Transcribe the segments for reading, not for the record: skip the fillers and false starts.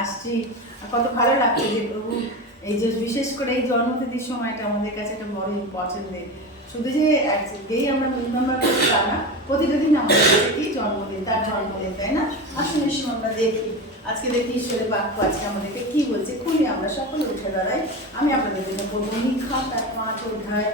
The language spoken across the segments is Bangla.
আসছি, কত ভালো লাগছে যে প্রভু এই যে বিশেষ করে এই জন্মতিথির সময়টা আমাদের কাছে একটা বড় পছন্দের। শুধু যে যেই আমরা রিমেম্বার করি তা না, প্রতিটা দিন আমাদের কাছে কি জন্মদিন, তার জন্মদিন, তাই না? আসুন এসে আমরা দেখি আজকে দেখি ঈশ্বরের বাক্য আজকে আমাদেরকে কি বলছে। খুলি আমরা সকলে উঠে দাঁড়াই। আমি আপনাদের জন্য বলবো মিখা তার 5 অধ্যায়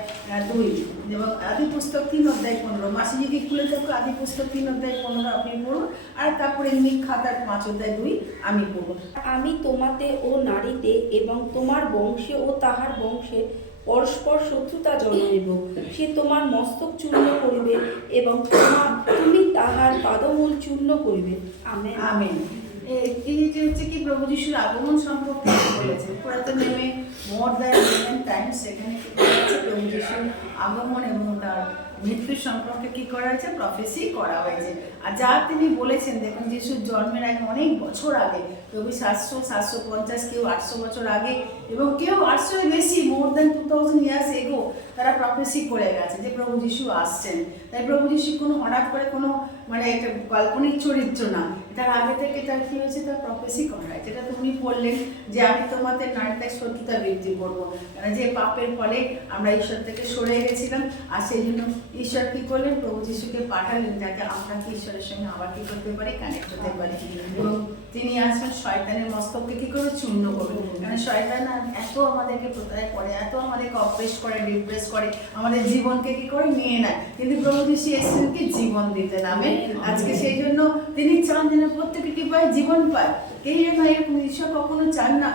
2 এবং আদি পুস্তক 3 অধ্যায় 15। মাসিজিকে খুলে থাকো আদি পুস্তক 3 অধ্যায় 15 আপনি পড়ুন, আর তারপরে মিখা তার 5 অধ্যায় 2 আমি পড়ব। আমি তোমাতে ও নারীতে এবং তোমার বংশে ও তাহার বংশে পরস্পর শত্রুতা জন্মাইব। সে তোমার মস্তক চূর্ণ করিবে এবং তুমি তাহার পাদমূল চূর্ণ করিবে। আমেন। আমেন। এই যে হচ্ছে কি প্রভু যিশুর আগমন সম্পর্কে বলেছেন পুরাতন নিয়মে মোর দ্যান টাইমস, সেখানে কি করা হয়েছে প্রভু যিশুর আগমন এবং তার মৃত্যুর সম্পর্কে কি করা হয়েছে, প্রফেসি করা হয়েছে। আর যা তিনি বলেছেন, দেখুন যিশুর জন্মের আগে অনেক বছর আগে, প্রভু 750 কেউ 800 বছর আগে এবং কেউ 800 এর বেশি, মোর দ্যান 2000 ইয়ার্স এগো তারা প্রফেসি করে গেছে যে প্রভু যিশু আসছেন। তাই প্রভু যিশু কোনো হঠাৎ করে কোনো মানে একটা কাল্পনিক চরিত্র না, তার আগে থেকে তার কি হয়েছে, তার প্রফেসি করা হয়। যেটা তুমি বললেন যে আমি তোমাদের নারীদের শত্রুতা বৃদ্ধি করবো, কারণ যে পাপের ফলে আমরা ঈশ্বর থেকে সরে গেছিলাম। আর সেই জন্য ঈশ্বর কি করলেন, প্রভু যিশুকে পাঠালেন যাতে আমরা কি ঈশ্বরের সঙ্গে আবার কি করতে পারি, কানেক্ট হতে পারি। এবং তিনি আসবেন শয়তানের মস্তককে কি করে চূর্ণ করবেন, কারণ শয়তান এত আমাদেরকে প্রতারণা করে, এত আমাদেরকে অপ্রেস করে, ডিপ্রেস করে, আমাদের জীবনকে কি করে নিয়ে নেয়। কিন্তু প্রভু যিশু এসেছেন কি জীবন দিতে নামে। আজকে সেই জন্য তিনি চান যেন প্রত্যেকে কি পায়, জীবন পায়। এই জন্য এরকম ঈশ্বর কখনো চান না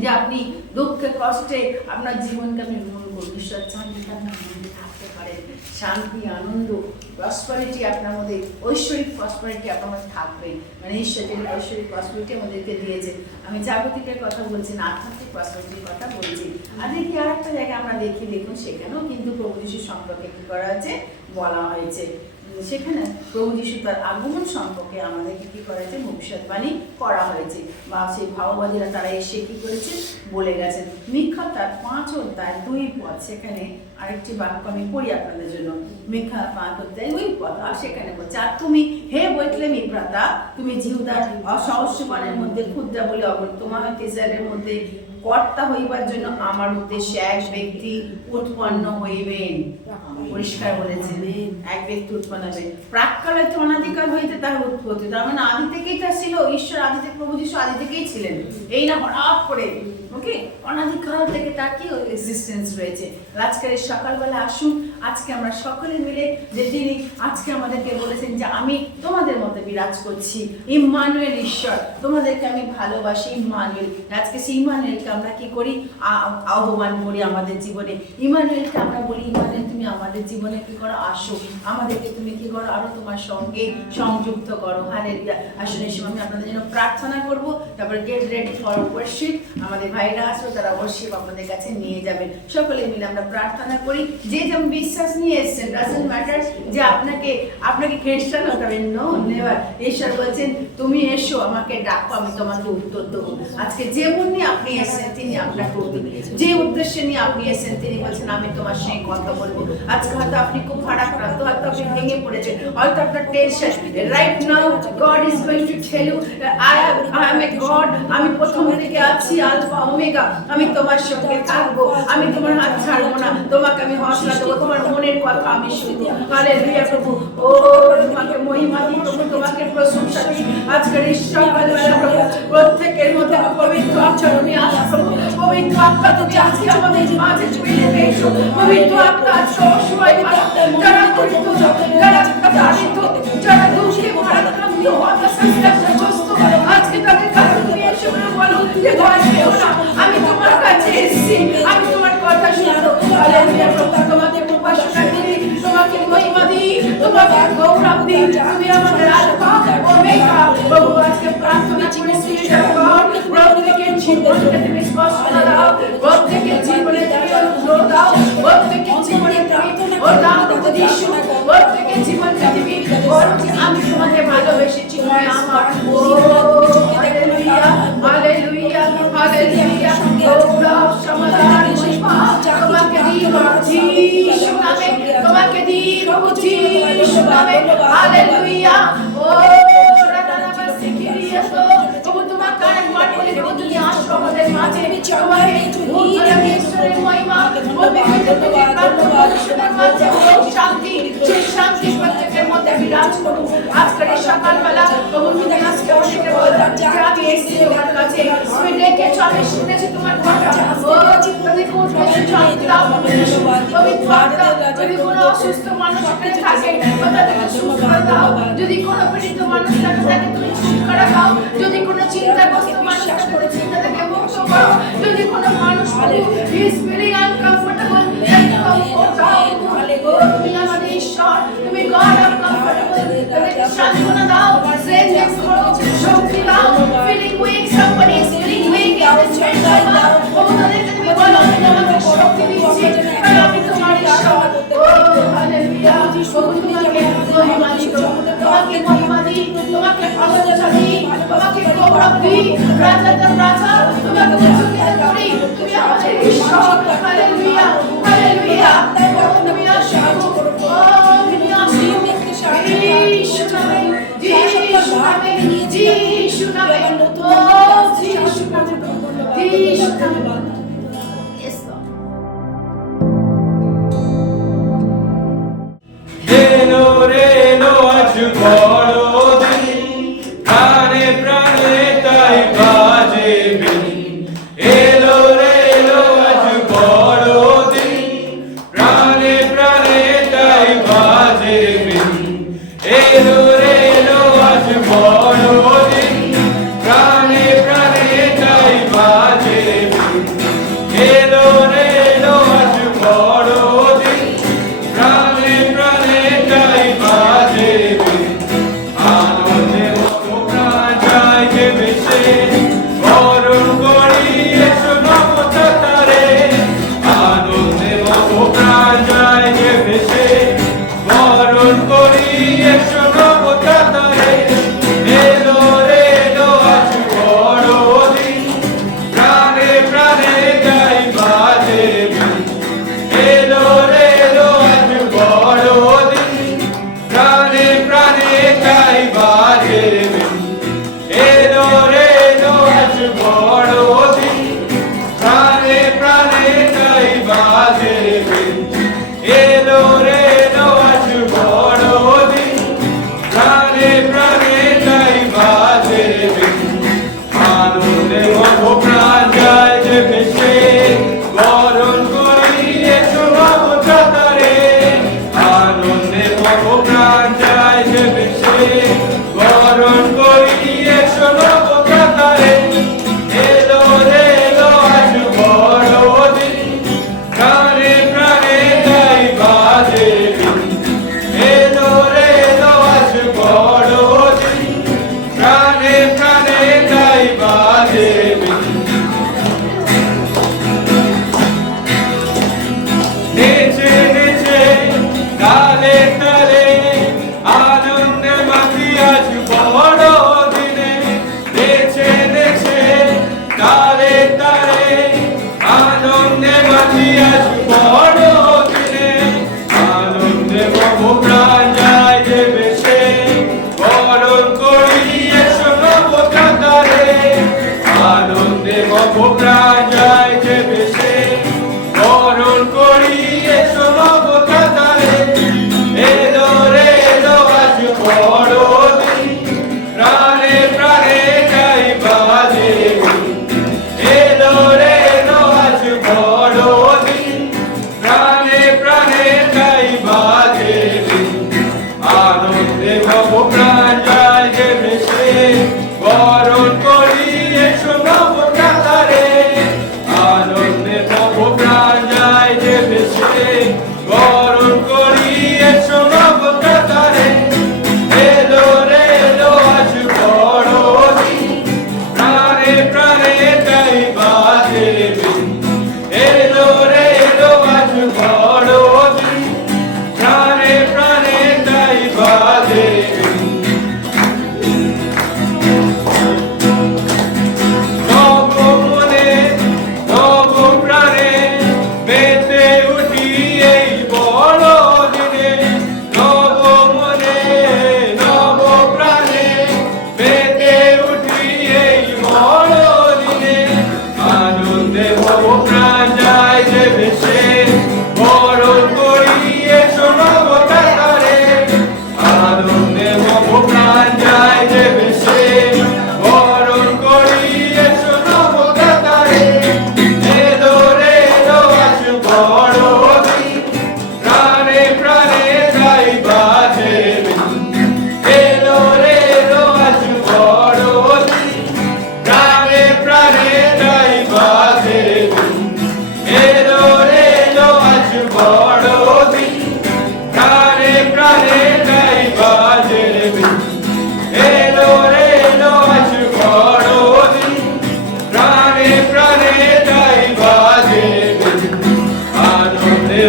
যে আপনি দুঃখে কষ্টে আপনার জীবনকে আপনি মন করুন। ঈশ্বর চান যে আপনার মধ্যে থাকতে পারেন শান্তি, আনন্দ, প্রসপারিটি আপনার মধ্যে, ঐশ্বরিক প্রসপারিটি আপনার মধ্যে থাকবে। মানে ঈশ্বর যে ঐশ্বরিক প্রসপারিটি আমাদেরকে দিয়েছে। আমি জাগতিকের কথা বলছি না, আধ্যাত্মিক প্রসপারিটির কথা বলছি। আর দেখি আর একটা জায়গায় আমরা দেখি, দেখুন সেখানেও কিন্তু প্রভু যিশুর সম্পর্কে কি করা হয়েছে, বলা হয়েছে। সেখানে প্রভু যিশু তার আগমন সম্পর্কে আমাদেরকে কি করা হয়েছে, ভবিষ্যৎবাণী করা হয়েছে, বা সেই ভাওবাদীরা তারা এসে কি করেছে, বলে গেছেন। মিখা তার 5 অধ্যায় 2 পদ, সেখানে আরেকটি বাক্য আমি পড়ি আপনাদের জন্য। মিখা 5 অধ্যায় 2 পদ, আর সেখানে বলছে, আর তুমি হে বৈতলেম ইফ্রাতা, তুমি জিহুদার অসহস্রগণের মধ্যে ক্ষুদ্র বলে অগণিত, তোমার হইতে ইসরায়েলের মধ্যে কর্তা হইবার জন্য আমার উদ্দেশ্যে এক ব্যক্তি উৎপন্ন হইবেন। পরিষ্কার বলেছেন, এক ব্যক্তি উৎপন্ন হবে। প্রাক্কালে তো অনাদিকাল হইতে তার উৎপত্তি, তার মানে আদি থেকেই তা ছিল। ঈশ্বর আদি থেকে, প্রভু যিশু আদি থেকেই ছিলেন, এই না হঠাৎ করে, ওকে, অনাদিকাল থেকে তার কি এক্সিস্টেন্স রয়েছে। আজকের এই সকালবেলা আসুন, আজকে আমরা সকলে মিলে যে তিনি আজকে আমাদেরকে বলেছেন যে আমি তোমাদের মধ্যে বিরাজ করছি, ইম্মানুয়েল ঈশ্বর, তোমাদেরকে আমি ভালোবাসি, ইম্মানুয়েল। আজকে সেই ইম্মানুয়েলকে আমরা কি করি, আহ্বান করি আমাদের জীবনে। ইম্মানুয়েলকে আমরা বলি, ইম্মানুয়েল তুমি আমাদের জীবনে কি করো, আসো, আমাদেরকে তুমি কি করো, আরো তোমার সঙ্গে সংযুক্ত করো। হালেলুয়া। আসুন এই সময় আমি আপনাদের জন্য প্রার্থনা করব, তারপর গেট রেডি ফর ওয়ার্শিপ। আমাদের ভাইরা আসো, তারা ওয়ার্শিপ আপনাদের কাছে নিয়ে যাবেন। সকলে মিলে আমরা প্রার্থনা করি। যে যেমন বিশ্বাস নিয়ে এসেছেন, ডাজন্ট ম্যাটার যে আপনাকে খ্রিস্টান হতে হবে, নো নেভার। ঈশ্বর বলছেন তুমি এসো, আমাকে ডাকো, আমি তোমাকে উত্তর দেবো। আজকে যেমন নিয়ে আপনি এসেছেন তিনি আপনাকে উত্তর দেবেন, যে উদ্দেশ্যে নিয়ে আপনি এসেছেন তিনি বলছেন আমি তোমার সঙ্গে কথা বলবো। আজকে হয়তো আপনি খুব ভারাক্রান্ত, হয়তো আপনি ভেঙে পড়েছেন, হয়তো আপনার tension. Right now God is going to tell you I am a God, আমি প্রথম থেকে আছি, আলফা ওমেগা, আমি তোমার সঙ্গে থাকবো, আমি তোমার হাত ছাড়বো না, তোমাকে আমি হৌসলা দেবো, তোমার মনের কথা আমি শুনবো। হালেলুয়া প্রভু, ও তোমাকে মহিমা দিই প্রভু, তোমাকে প্রশংসা দিই। আজকের এই সকালবেলা প্রভু প্রত্যেকের মধ্যে পবিত্র আত্মা তুমি আসো প্রভু। পবিত্র আত্মা তুমি আজকে আমাদের মাঝে ছড়িয়ে দিয়েছো। পবিত্র আত্মা সবসময় যারা পবিত্র, যারা দারিদ্র, যারা দুঃখে ভারাক্রান্ত, হতাশাগ্রস্ত, আজকে তাদের কাছে তুমি এসে বলো যে ভয় পেও না, আমি তোমার কাছে এসেছি, আমি তোমার কথা শুনবো। হালেলুয়া প্রভু, তোমাকে উপাসনা করি, তোমাকে মহিমা দিই, তোমাকে গৌরব দিই, তুমি আমাদের আলফা ওমেগা। প্রভু আজকে প্রার্থনা করি, প্রত্যেকের জীবনকে তুমি স্পর্শ দাও, প্রত্যেকের জীবনে তুমি অনুগ্রহ দাও, প্রত্যেকের জীবনে তুমি ও দাও যিশু, প্রত্যেকের জীবনকে তুমি বলো যে আমি তোমাকে ভালোবেসেছি, তুমি আমার। ও হালেলুয়া, হালেলুয়া, হালেলুয়া। গৌরব, সমাধান, মহিমা তোমাকে দিই প্রভু যিশু নামে, তোমাকে দিই প্রভু যিশু নামে। হালেলুয়া। ও রাধারাবাসী কিরিয়াতো, প্রভু তোমাকে আছে তোমাকে উত্তরে ঈশ্বরের মহিমা শান্তি যে শান্তি প্রত্যেকের মধ্যে বিরাজ করুক আজকের এই সকালবেলা প্রভু তুমি আজকে অনেকে বলতাম যে আমি এসেছি তোমার কাছে তুমি ডেকেছ আমি শুনেছি তোমার কথা ও তুমি কোন বেশি শান্তি দাও পবিত্র আত্মা যদি কোনো অসুস্থ মানুষ এখানে থাকে তাদেরকে সুস্থ করে দাও যদি কোনো পীড়িত মানুষ থাকে তাকে তুমি সুস্থ করে দাও যদি কোনো চিন্তাগ্রস্ত মানুষ থাকে চিন্তা থেকে মুক্ত করো যদি কোনো মানুষ is feeling uncomfortable তুমি আমাদের ঈশ্বর তুমি God of comfortable তাদেরকে সান্ত্বনা দাও সেন্স করো শক্তি দাও feeling weak somebody is feeling weak in this right now তাদেরকে তুমি বলো আমি তোমাকে শক্তি দিচ্ছি কারণ আমি তোমার ঈশ্বর ও হালেলুয়া তোমাকে মহিমা দিই তোমাকে মহিমা দিই তোমাকে প্রশংসা দিই তোমাকে গৌরব দিই রাজাদের রাজা তোমাকে প্রশংসা করি তুমি আমাদের ঈশ্বর হালেলুয়া হালেলুয়া তুমি আসো তুমি আসো যিশু নামে যিশু নামে যিশু নামে যিশু নামে যিশু নামে Yes Lord Reno, reno, achu boro din, prane prane tai baje bin. Elo reno, achu boro din, prane prane tai baje bin. Elo reno, achu boro din, prane prane tai baje bin. Elo reno, achu boro din, prane prane tai baje bin. আনন্দে মতো প্রাণ যায় যে বেশে বরণ করি এসো নবতারে আনন্দে মতো প্রাণ যায় যে বেশে বরণ করি এসো নবতারে এলো রে এলো আজ বড় দিন প্রাণে প্রাণে গাই বাজে বিন এলো রে এলো আজ বড় দিন প্রাণে প্রাণে গাই বাজে বিন এলো রে এলো আজ বড় দিন প্রাণে প্রাণে গাই বাজে বিন এলো রে এলো আজ বড় দিন প্রাণে প্রাণে গাই বাজে বিন আনন্দে মতো প্রাণ যায় যে ভেসে বরণ করি এসো নবতারে আনন্দে মতো প্রাণ যায় যে ভেসে বরণ করি এসো নবতারে এলো রে এলো আজ বড় দিন প্রাণে প্রাণে গাই বাজে বিন এলো রে এলো আজ বড় দিন প্রাণে প্রাণে গাই বাজে বিন নেচে নেচে তালে তালে আনন্দে মাতি আজ বড় দিনে নেচে নেচে তালে তালে আনন্দে মাতি আজ বড় দিনে আনন্দে মম প্রাণ যায় যে বেশে বরণ করি এসো নবতারে আনন্দে মম প্রাণ যায় যে বেশে বরণ করি এসো নবতারে এলো রে এলো আজ বড় দিন প্রাণে প্রাণে গাই বাজে বিন এলো রে এলো আজ বড় দিন প্রাণে প্রাণে গাই বাজে বিন আনন্দে ভব প্রাণ যায় যে ভেসে বরণ করি এসো নবতারে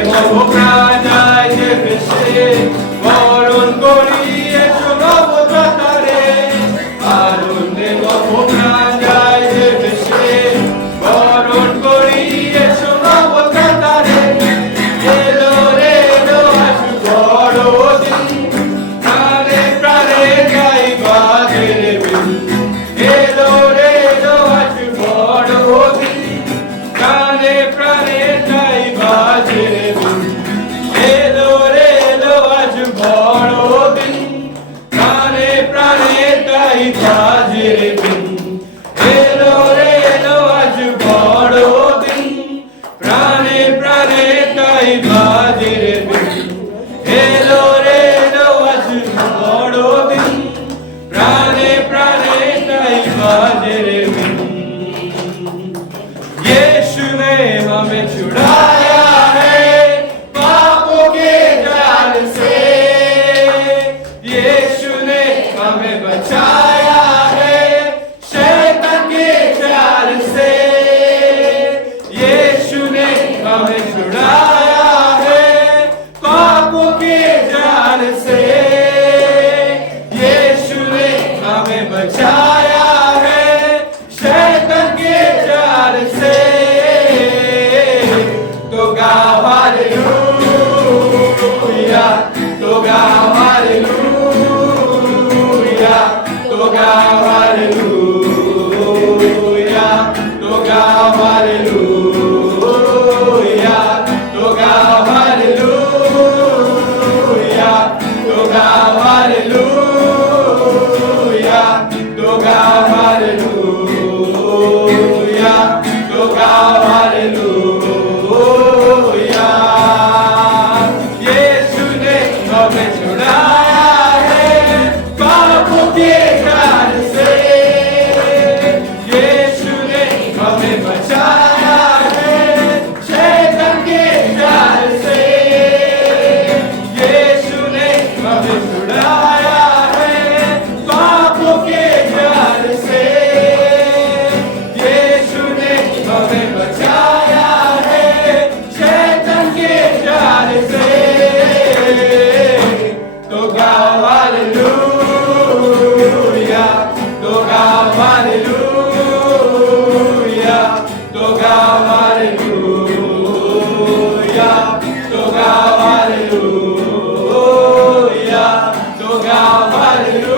মম প্রাণ যায় যে ভেসে, বরণ করিয়েছো নবপ্রাকারে। আনন্দে মম প্রাণ যায় যে ভেসে, বরণ করিয়েছো নবপ্রাকারে। এলো রে এলো আজ বড়দিন, প্রাণে প্রাণে গাই বাজে রে বিন। এলো রে এলো আজ বড়দিন, প্রাণে প্রাণে গাই বাজে রে বিন। এলো রে এলো আজ বড়দিন, প্রাণে প্রাণে গাই বাজে রে বিন। এলো রে এলো আজ বড়দিন, প্রাণে প্রাণে গাই বাজে রে বিন। এলো রে এলো আজ বড়দিন, প্রাণে প্রাণে গাই বাজে রে বিন। यीशु ने हमें छुड़ाया है पापों के जाल से, यीशु ने हमें बचाया है शैतान के जाल से। यीशु ने हमें छुड़ाया है पापों के जाल से, यीशु ने हमें बचाया है शैतान के जाल से। तो गाओ हालेलुया, तो गाओ हालेलुया, तो गाओ हालेलुया, तो गाओ हालेलुया, तो गाओ हालेलुया, तो गाओ हालेलुया, तो गाओ हालेलुया, तो गाओ हालेलुया। यीशु ने हमें छुड़ाया है पापों के जाल से, यीशु ने हमें बचाया है शैतान के जाल से। यीशु ने हमें छुड़ाया है पापों के जाल से, यीशु ने हमें बचाया है शैतान के जाल से। तो गाओ हालेलुया, तो गाओ हालेलुया, तो गाओ हालेलुया, तो गाओ हालेलुया, तो गाओ हालेलुया,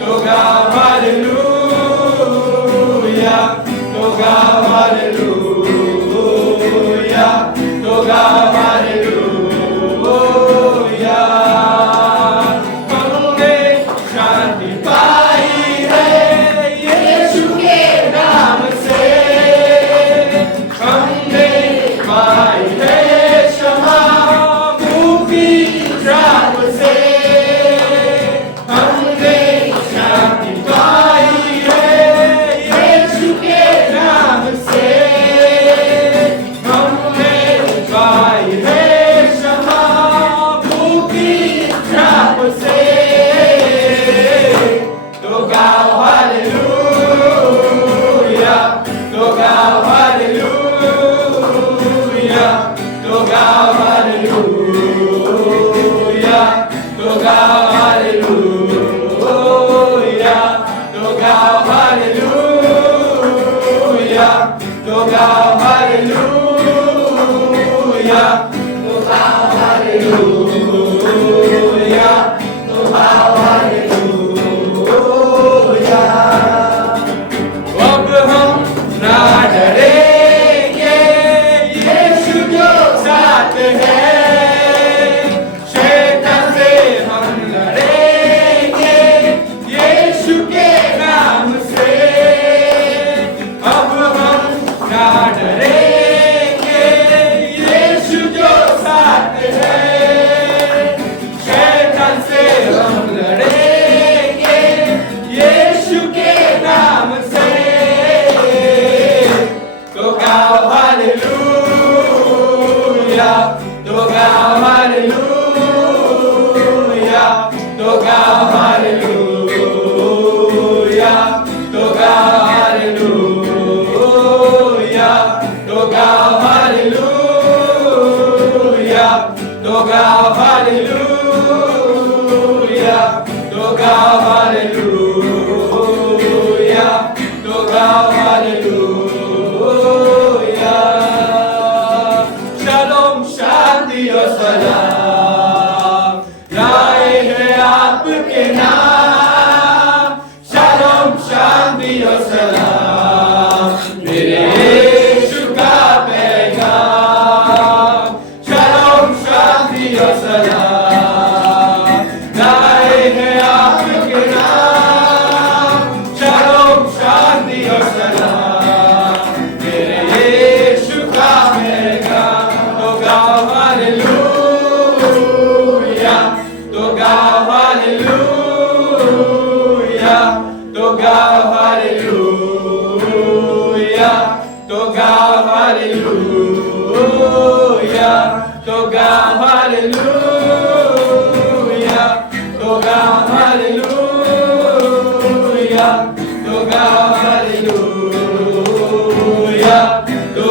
तो गाओ हालेलुया, तो गाओ हालेलुया, तो गाओ हालेलुया। हमने शांति पाई है यीशु के नाम से, हमने पाई है क्षमा मुक्ति श्राप से। हमने शांति पाई है यीशु के नाम से, हमने पाई है क्षमा मुक्ति श्राप से। तो गाओ हालेलुया, तो गाओ हालेलुया, तो गाओ हालेलुया, तो गाओ हालेलुया, तो गाओ हालेलुया, तो गाओ हालेलुया, तो गाओ हालेलुया, तो गाओ हालेलुया। अब हम ना डरेंगे, यीशु जो साथ है, शैतान से हम लड़ेंगे यीशु के नाम से। अब हम ना डरेंगे, यीशु जो साथ है, सलाम मेरे यीशु का पैगाम शलोम शांति और सलाम गाए हैं आपके नाम शलोम शांति और सलाम मेरे यीशु का पैगाम तो गाओ हालेलुया तो गाओ हालेलुया तो गाओ हालेलुया तो गाओ हालेलुया तो गाओ हालेलुया तो गाओ हालेलुया तो गाओ हालेलुया तो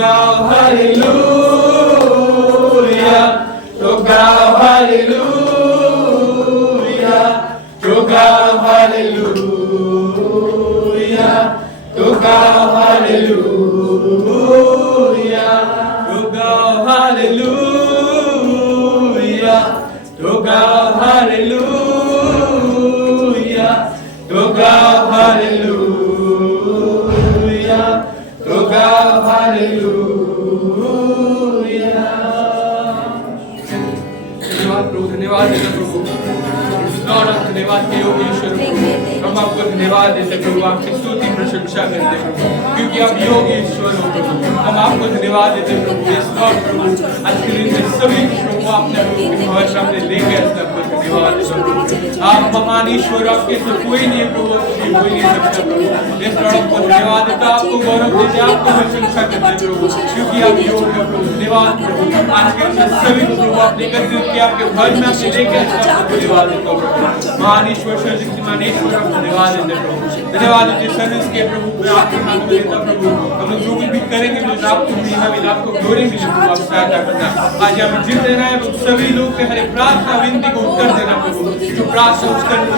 गाओ हालेलुया तो गाओ हालेलुया तो गाओ हालेलुया तो गाओ हालेलुया तो गाओ हालेलुया तो गाओ हालेलुया तो गाओ हालेलुया तो गाओ हालेलुया तो गाओ हालेलुया धन्यवाद प्रभु धन्यवाद देते प्रभु लॉर्ड आप धन्यवाद के योग्य ईश्वर प्रभु हम आपको धन्यवाद देते प्रभु आपकी स्तुति प्रशंसा करते प्रभु क्योंकि आप योग्य ईश्वर हो प्रभु हम आपको धन्यवाद देते प्रभु यस लॉर्ड प्रभु आज के दिन में सभी प्रभु आपने अपने भवन सामने लेके आए आपको धन्यवाद देते प्रभु आप महान ईश्वर आपके से कोई नहीं है प्रभु कोई नहीं सकता प्रभु यस लॉर्ड आपको धन्यवाद देते आपको गौरव देते आपको प्रशंसा करते प्रभु क्योंकि आप योग्य हो प्रभु धन्यवाद प्रभु आज के दिन सभी प्रभु आप एकत्रित किए आपके भवन में आपने लेके आए आपको धन्यवाद देते प्रभु महान ईश्वर सर्वशक्तिमान ईश्वर आपको धन्यवाद देते प्रभु धन्यवाद देते सर्विस के प्रभु आपके हाथ में देता प्रभु हम लोग जो भी करेंगे प्रभु आपको महिमा मिले आपको ग्लोरी मिले प्रभु आप सहायता करना आज हमें जीत देना है सभी लोग के हर एक प्रार्थना विनती को उत्तर देना प्रभु जो प्रार्थना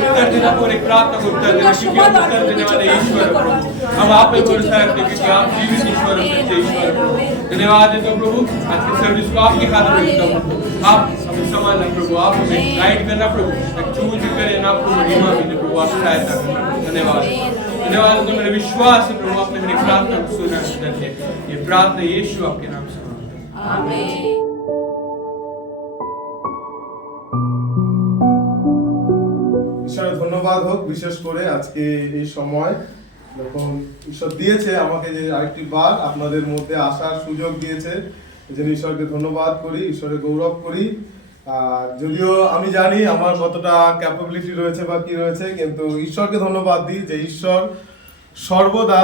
उत्तर देना और एक प्रार्थना को उत्तर देना क्योंकि आप उत्तर देने वाले ईश्वर हो प्रभु हम आप पे भरोसा रखते हैं क्योंकि आप जीवित ईश्वर हो सच्चे ईश्वर हो प्रभु धन्यवाद देते प्रभु आज की सर्विस को आपके हाथ में देता हूं प्रभु आप हमें संभालना प्रभु आप हमें गाइड करना प्रभु जो भी करें ना प्रभु महिमा मिले प्रभु आप सहायता करना धन्यवाद धन्यवाद तो मेरे विश्वास है प्रभु आपने मेरी प्रार्थना को सुना है ये प्रार्थना यीशु आपके नाम से आमीन ঈশ্বরের ধন্যবাদ হোক বিশেষ করে আজকে এই সময় যখন ঈশ্বর দিয়েছে আমাকে যে আরেকটি বার আপনাদের মধ্যে আসার সুযোগ দিয়েছে এজন্য ঈশ্বরকে ধন্যবাদ করি ঈশ্বরের গৌরব করি যদিও আমি জানি আমার কতটা ক্যাপাবিলিটি রয়েছে বা কি রয়েছে কিন্তু ঈশ্বরকে ধন্যবাদ দিই যে ঈশ্বর সর্বদা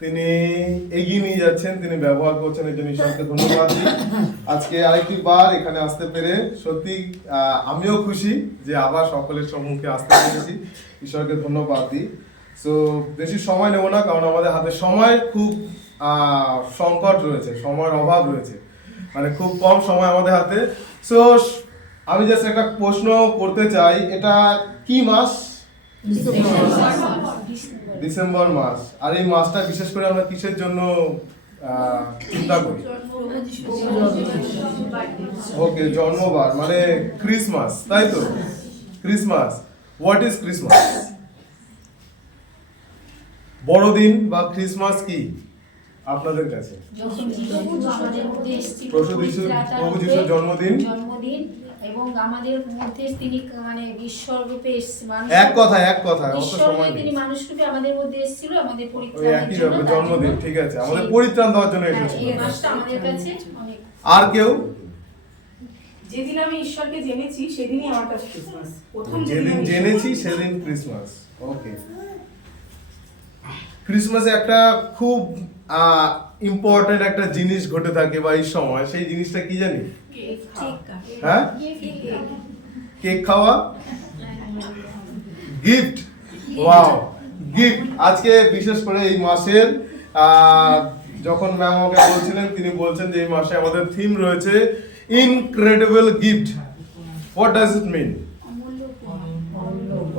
তিনি এগিয়ে নিয়ে যাচ্ছেন তিনি ব্যবহার করছেন এই জন্য ঈশ্বরকে ধন্যবাদ দিই আজকে আরেকটি বার এখানে আসতে পেরে সত্যি আমিও খুশি যে আবার সকলের সম্মুখে আসতে পেরেছি ঈশ্বরকে ধন্যবাদ দিই সো বেশি সময় নেব না কারণ আমাদের হাতে সময় খুব সংকট রয়েছে সময়ের অভাব রয়েছে মানে খুব কম সময় আমাদের হাতে সো আমি জাস্ট একটা প্রশ্ন করতে চাই এটা কি মাস ডিসেম্বর মাস আর এই মাসটা বিশেষ করে আমরা কিসের জন্য চিন্তা করি ওকে জন্মবার মানে ক্রিসমাস তাই তো ক্রিসমাস হোয়াট ইজ ক্রিসমাস বড়দিন বা ক্রিসমাস কি আপনাদের কাছে প্রভু যিশুর জন্মদিন এবং আমাদের মধ্যে তিনি মানে ঈশ্বর রূপে এক কথা তিনি মানুষ রূপে আমাদের মধ্যে এসেছিল আমাদের পরিত্রাণের জন্য জন্মদিন ঠিক আছে আমাদের পরিত্রাণ দেওয়ার জন্য এসেছিল এই মাসটা আমাদের কাছে অনেক আর কেউ যেদিন আমি ঈশ্বরকে জেনেছি সেদিনই আমার কাছে ক্রিসমাস যেদিন জেনেছি সেদিন ক্রিসমাস ওকে ক্রিসমাসে একটা খুব ইম্পর্টেন্ট একটা জিনিস ঘটে থাকে বা এই সময় সেই জিনিসটা কি জানি হ্যাঁ কেক খাওয়া গিফট ওয়াও গিফট আজকে বিশেষ করে এই মাসের যখন ম্যাম আমাকে বলছিলেন তিনি বলছেন যে এই মাসে আমাদের থিম রয়েছে incredible gift what does it mean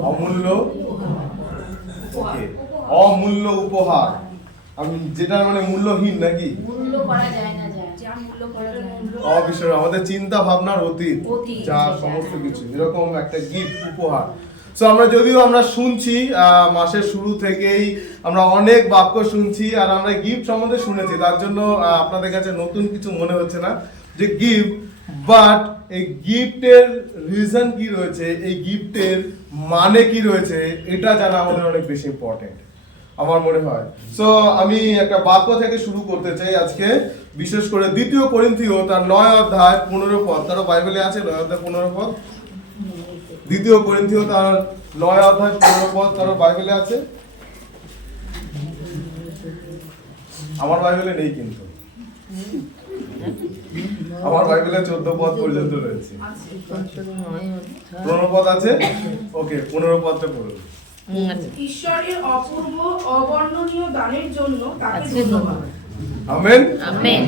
অমূল্য অমূল্য উপহার আমি যেটা মানে মূল্যহীন নাকি মূল্য করা যায় না যা মূল্য করা যায় অবিশ্বাস্য আমাদের চিন্তা ভাবনার অতীত যা সমস্ত কিছু এরকম একটা গিফট উপহার সো আমরা যদিও আমরা শুনছি মাসের শুরু থেকেই আমরা অনেক বাক্য শুনছি আর আমরা গিফট সম্বন্ধে শুনেছি, তার জন্য আপনাদের কাছে নতুন কিছু মনে হচ্ছে না যে গিফট, বাট এই গিফটের রিজন কি রয়েছে, এই গিফটের মানে কি রয়েছে, এটা জানা আমাদের অনেক বেশি ইম্পর্টেন্ট আমার মনে হয়। সো আমি একটা বাক্য থেকে শুরু করতে চাই আজকে, বিশেষ করে 2 কোরিন্থীয় তার 9 অধ্যায় 15 পদ। কারো বাইবেলে আছে 9 অধ্যায় 15 পদ? 2 কোরিন্থীয় তার 9 অধ্যায় 15 পদ কারো বাইবেলে আছে? আমার বাইবেলে নেই, কিন্তু আমার বাইবেলে 14 পদ পর্যন্ত রয়েছে। 15 পদ আছে? ওকে, 15 পদটা পড়ুন। ঈশ্বরের অপূর্ব অবর্ণনীয় দানের জন্য তাকে ধন্যবাদ। আমেন। আমেন।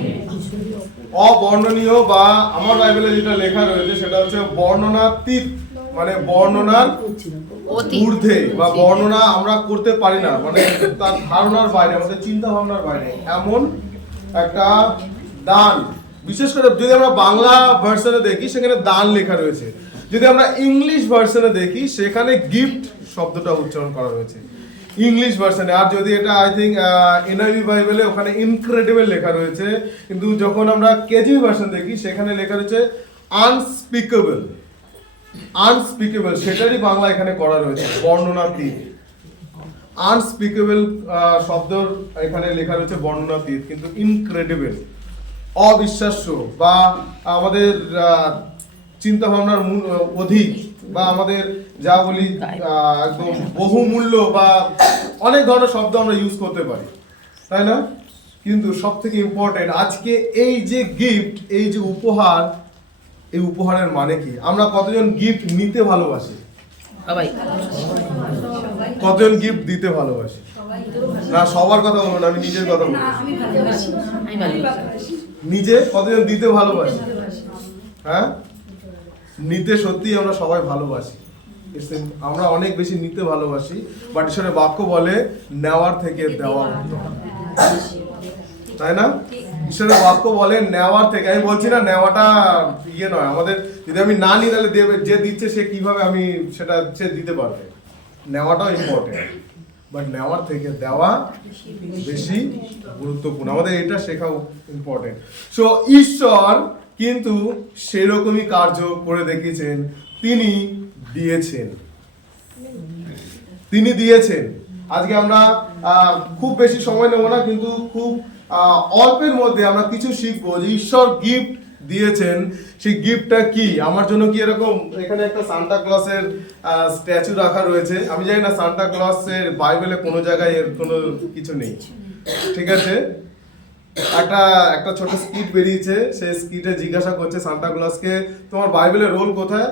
অবর্ণনীয়, বা আমার বাইবেলে যেটা লেখা রয়েছে সেটা হচ্ছে বর্ণনাতীত, মানে বর্ণনার ঊর্ধ্বে, বা বর্ণনা আমরা করতে পারি না, মানে তার ধারণার বাইরে, আমাদের চিন্তা ভাবনার বাইরে এমন একটা দান। বিশেষ করে যদি আমরা বাংলা ভার্সনে দেখি সেখানে দান লেখা রয়েছে, যদি আমরা ইংলিশ ভার্সনে দেখি সেখানে গিফট শব্দটা উচ্চারণ করা রয়েছে ইংলিশ ভার্সনে। আর যদি এটা আই থিঙ্ক এনআইভি বাইবেলে ওখানে ইনক্রেডিবল লেখা রয়েছে, কিন্তু যখন আমরা কেজিভি ভার্সন দেখি সেখানে লেখা রয়েছে আনস্পিকেবল। আনস্পিকেবল সেটারই বাংলা এখানে করা রয়েছে, বর্ণনাতীত। আনস্পিকেবল শব্দর এখানে লেখা রয়েছে বর্ণনাতীত, কিন্তু ইনক্রেডিবল অবিশ্বাস্য, বা আমাদের চিন্তা ভাবনার অধিক, বা আমাদের যা বলি একদম বহুমূল্য, বা অনেক ধরনের শব্দ আমরা ইউজ করতে পারি, তাই না? কিন্তু সব থেকে ইম্পর্টেন্ট আজকে এই যে গিফট, এই যে উপহার, এই উপহারের মানে কি? আমরা কতজন গিফট নিতে ভালোবাসি? সবাই। কতজন গিফট দিতে ভালোবাসি? না, সবার কথা বলবো না, আমি নিজের কথা বলবো। আমি ভালোবাসি। নিজে কতজন দিতে ভালোবাসি? হ্যাঁ, নিতে সত্যি আমরা সবাই ভালোবাসি, আমরা অনেক বেশি নিতে ভালোবাসি, বাট ঈশ্বরের বাক্য বলে নেওয়ার থেকে দেওয়া উত্তম, তাই না? ঈশ্বরের বাক্য বলে নেওয়ার থেকে। আমি বলছি না নেওয়াটা ইয়ে নয়, আমাদের যদি আমি না নিই তাহলে দেবে, যে দিচ্ছে সে কিভাবে আমি সেটা সে দিতে পারবে, নেওয়াটাও ইম্পর্টেন্ট, বাট নেওয়ার থেকে দেওয়া বেশি গুরুত্বপূর্ণ, আমাদের এটা শেখা ইম্পর্টেন্ট। সো ঈশ্বর কিন্তু সেরকমই কার্য করে দেখিয়েছেন, তিনি দিয়েছেন, তিনি দিয়েছেন। আজকে আমরা খুব বেশি সময় নেব না, কিন্তু খুব অল্পের মধ্যে আমরা কিছু শিখবো যে ঈশ্বর গিফট দিয়েছেন, সেই গিফটটা কি। আমার জন্য কি এরকম এখানে একটা সান্টা ক্লসের স্ট্যাচু রাখা রয়েছে, আমি জানি না সান্টা ক্লসের বাইবেলে কোনো জায়গায় এর কোনো কিছু নেই, ঠিক আছে? একটা ছোট স্কিট বেরিয়েছে, সেই স্কিটে জিজ্ঞাসা করছে সান্টা ক্লসকে, তোমার বাইবেলের রোল কোথায়?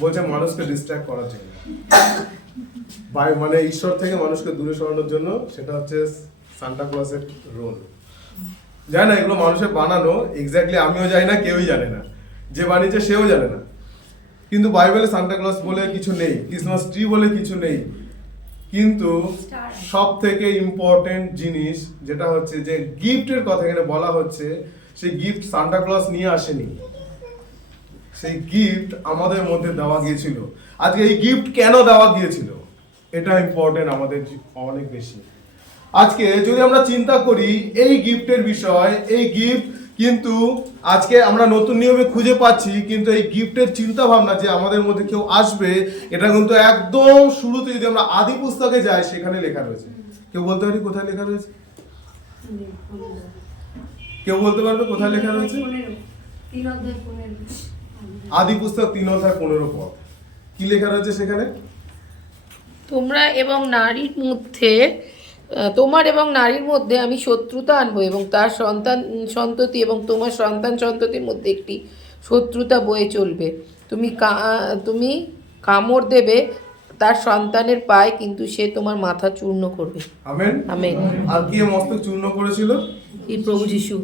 বলছে মানুষকে ডিস্ট্র্যাক্ট করার জন্য, মানে ঈশ্বর থেকে মানুষকে দূরে সরানোর জন্য, সেটা হচ্ছে সান্টা ক্লসের রোল। জানি না এগুলো মানুষের বানানো, এক্স্যাক্টলি আমিও জানি না, কেউই জানে না, যে বানিয়েছে সেও জানে না, কিন্তু বাইবেলে সান্টা ক্লস বলে কিছু নেই, ক্রিসমাস ট্রি বলে কিছু নেই। কিন্তু সব থেকে ইম্পর্টেন্ট জিনিস যেটা হচ্ছে যে গিফটের কথা এখানে বলা হচ্ছে, সেই গিফট সান্টা ক্লস নিয়ে আসেনি, সেই গিফট আমাদের মধ্যে দেওয়া গিয়েছিল। আজকে এই গিফট কেন দেওয়া গিয়েছিল এটা ইম্পর্টেন্ট আমাদের অনেক বেশি। আজকে যদি আমরা চিন্তা করি এই গিফটের বিষয়, এই গিফট কিন্তু আজকে আমরা নতুন নিয়মে খুঁজে পাচ্ছি, কিন্তু এই গিফটের চিন্তা ভাবনা যে আমাদের মধ্যে কেউ আসবে, এটা কিন্তু একদম শুরুতে যদি আমরা আদি পুস্তকে যাই সেখানে লেখা রয়েছে। কেউ বলতে পারি কোথায় লেখা রয়েছে? কেউ বলতে পারবে কোথায় লেখা রয়েছে? আদি পুস্তক 3 অধ্যায় 15 পদ। কি লেখা রয়েছে সেখানে? তোমরা এবং নারীর মধ্যে, তোমার এবং নারীর মধ্যে আমি শত্রুতা আনবো, এবং তার সন্ততি এবং তোমার সন্ততির মধ্যে একটি শত্রুতা বয়ে চলবে। তুমি কামড় দেবে তার সন্তানের পায়ে, কিন্তু সে তোমার মাথা চূর্ণ করবে। আমেন। আমেন। আর কে মস্তক চূর্ণ করেছিল? এই প্রভু যিশু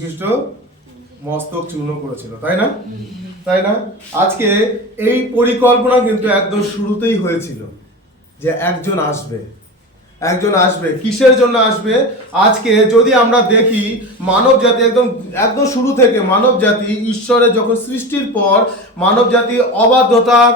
খ্রিস্ট মস্তক চূর্ণ করেছিল, তাই না? তাই না? আজকে এই পরিকল্পনা কিন্তু একদম শুরুতেই হয়েছিল যে একজন আসবে, একজন আসবে। কিসের জন্য আসবে? আজকে যদি আমরা দেখি মানব জাতি একদম শুরু থেকে মানব জাতি ঈশ্বরের যখন সৃষ্টির পর মানব জাতি অবাধ্যতার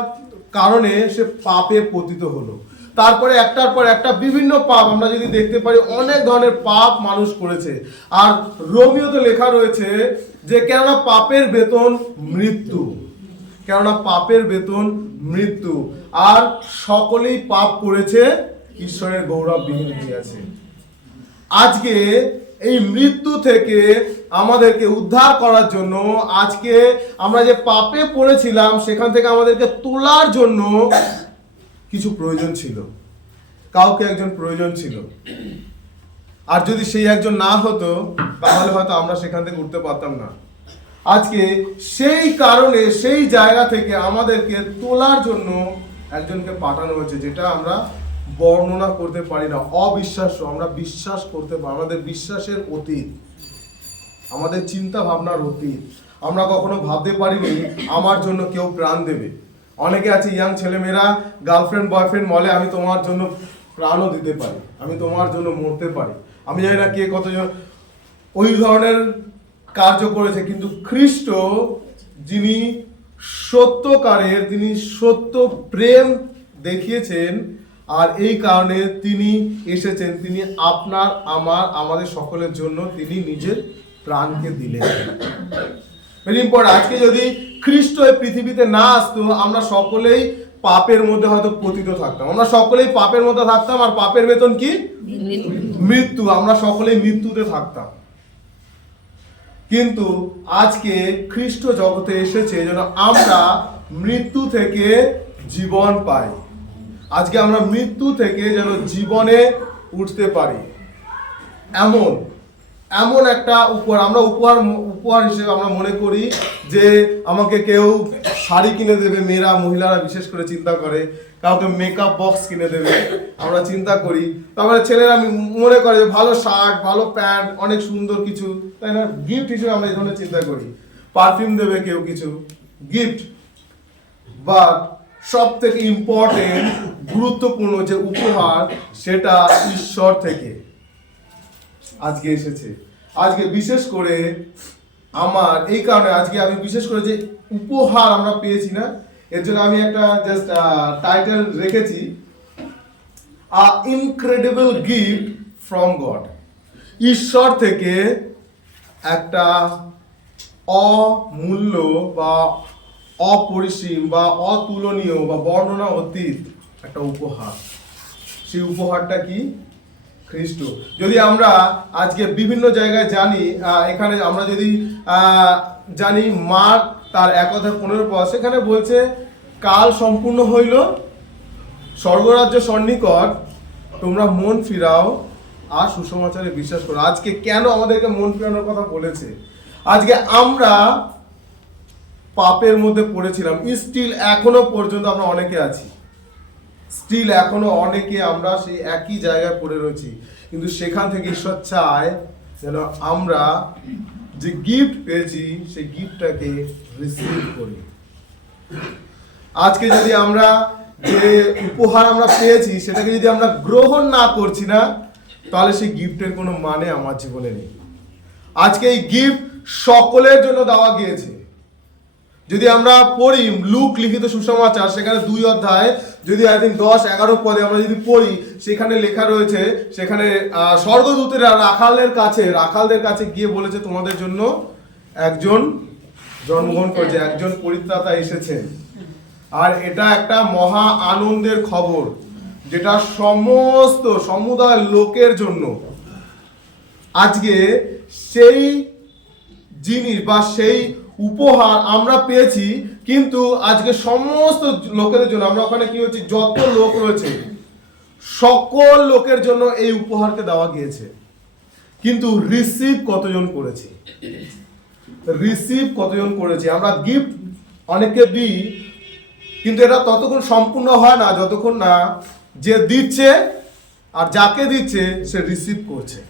কারণে সে পাপে পতিত হলো। তারপরে একটার পর একটা বিভিন্ন পাপ আমরা যদি দেখতে পারি, অনেক ধরনের পাপ মানুষ করেছে। আর রোমিওতে লেখা রয়েছে যে কেননা পাপের বেতন মৃত্যু, কেননা পাপের বেতন মৃত্যু, আর সকলেই পাপ করেছে, ঈশ্বরের গৌরববিহীন হইয়াছে। আজকে এই মৃত্যু থেকে আমাদেরকে উদ্ধার করার জন্য, আজকে আমরা যে পাপে পড়েছিলাম সেখান থেকে আমাদেরকে তোলার জন্য কিছু প্রয়োজন ছিল, কাউকে একজন প্রয়োজন ছিল। আর যদি সেই একজন না হতো তাহলে হয়তো আমরা সেখান থেকে উঠতে পারতাম না। আজকে সেই কারণে সেই জায়গা থেকে আমাদেরকে তোলার জন্য একজনকে পাঠানো হয়েছে, যেটা আমরা বর্ণনা করতে পারি না, অবিশ্বাস্য। আমরা বিশ্বাস করতে পারি, আমাদের বিশ্বাসের অতীত, আমাদের চিন্তা ভাবনার অতীত। আমরা কখনো ভাবতে পারিনি আমার জন্য কেউ প্রাণ দেবে। অনেকে আছে ইয়াং ছেলেমেয়েরা গার্লফ্রেন্ড বয়ফ্রেন্ড বলে আমি তোমার জন্য প্রাণও দিতে পারি, আমি তোমার জন্য মরতে পারি। আমি জানি না কে কতজন ওই ধরনের কার্য করেছে, কিন্তু খ্রিস্ট যিনি সত্যকারের, তিনি সত্য প্রেম দেখিয়েছেন, আর এই কারণে তিনি এসেছেন, তিনি আপনার আমাদের সকলের জন্য তিনি নিজের প্রাণকে দিলেন। Very important. আজকে যদি খ্রিস্ট এই পৃথিবীতে না আসতো, আমরা সকলেই পাপের মধ্যে হয়তো পতিত থাকতাম, আমরা সকলেই পাপের মধ্যে থাকতাম। আর পাপের বেতন কি? মৃত্যু। আমরা সকলেই মৃত্যুতে থাকতাম। কিন্তু আজকে খ্রিস্ট জগতে এসেছে যেন আমরা মৃত্যু থেকে জীবন পাই। আজকে আমরা মৃত্যু থেকে যেন জীবনে উঠতে পারি, এমন একটা আমরা উপহার হিসেবে আমরা মনে করি যে আমাকে কেউ শাড়ি কিনে দেবে, মেয়েরা মহিলারা বিশেষ করে চিন্তা করে, কাউকে মেকআপ বক্স কিনে দেবে, আমরা চিন্তা করি। তারপরে ছেলেরা মনে করে যে ভালো শার্ট, ভালো প্যান্ট, অনেক সুন্দর কিছু, তাই না, গিফট হিসেবে আমরা এই ধরনের চিন্তা করি। পারফিউম দেবে কেউ, কিছু গিফট। বাট সব থেকে ইম্পর্টেন্ট, গুরুত্বপূর্ণ যে উপহার, সেটা ঈশ্বর থেকে আজকে এসেছে। আজকে বিশেষ করে আমার এই কারণে আজকে আমি বিশেষ করে যে উপহার আমরা পেয়েছি না, এর জন্য আমি একটা জাস্ট টাইটেল রেখেছি, আ ইনক্রেডিবল গিফট ফ্রম গড। ঈশ্বর থেকে একটা অমূল্য বা অপরিসীম বা অতুলনীয় বা বর্ণনা অতীত একটা উপহার। সেই উপহারটা কি? খ্রিস্ট। যদি আমরা আজকে বিভিন্ন জায়গায় জানি, এখানে আমরা যদি জানি মার্ক তার 1:15 সেখানে বলছে কাল সম্পূর্ণ হইল, স্বর্গরাজ্য সন্নিকট, তোমরা মন ফিরাও আর সুসমাচারে বিশ্বাস করো। আজকে কেন আমাদেরকে মন ফিরানোর কথা বলেছে? আজকে আমরা পাপের মধ্যে পড়েছিলাম, স্টিল এখনো পর্যন্ত আমরা অনেকে আছি, স্টিল এখনো অনেকে আমরা সেই একই জায়গায় পড়ে রয়েছি। কিন্তু সেখান থেকে ঈশ্বর চায় যেন আমরা যে গিফট পেয়েছি সেই গিফটটাকে রিসিভ করি। আজকে যদি আমরা যে উপহার আমরা পেয়েছি সেটাকে যদি আমরা গ্রহণ না করছি না, তাহলে সেই গিফটের কোনো মানে আমার জীবনে নেই। আজকে এই গিফট সকলের জন্য দেওয়া গিয়েছে। যদি আমরা পড়ি লুক লিখিত সুসমাচার, সেখানে 2 অধ্যায়, যদি আই থিঙ্ক 10-11 পদে আমরা যদি পড়ি, সেখানে লেখা রয়েছে, সেখানে স্বর্গদূতেরা রাখালদের কাছে গিয়ে বলেছে তোমাদের জন্য একজন জন্মগ্রহণ করেছে, একজন পরিত্রাতা এসেছেন। আর এটা একটা মহা আনন্দের খবর, যেটা সমস্ত সমুদায় লোকের জন্য। আজকে সেই জিনিস বা সেই উপহার আমরা পেয়েছি, কিন্তু আজকে সমস্ত লোকেদের জন্য, আমরা ওখানে কি হচ্ছে, যত লোক রয়েছে সকল লোকের জন্য এই উপহারকে দেওয়া গিয়েছে। কিন্তু রিসিভ কতজন করেছি? আমরা গিফট অনেককে দিই, কিন্তু এটা ততক্ষণ সম্পূর্ণ হয় না যতক্ষণ না যে দিচ্ছে আর যাকে দিচ্ছে সে রিসিভ করছে।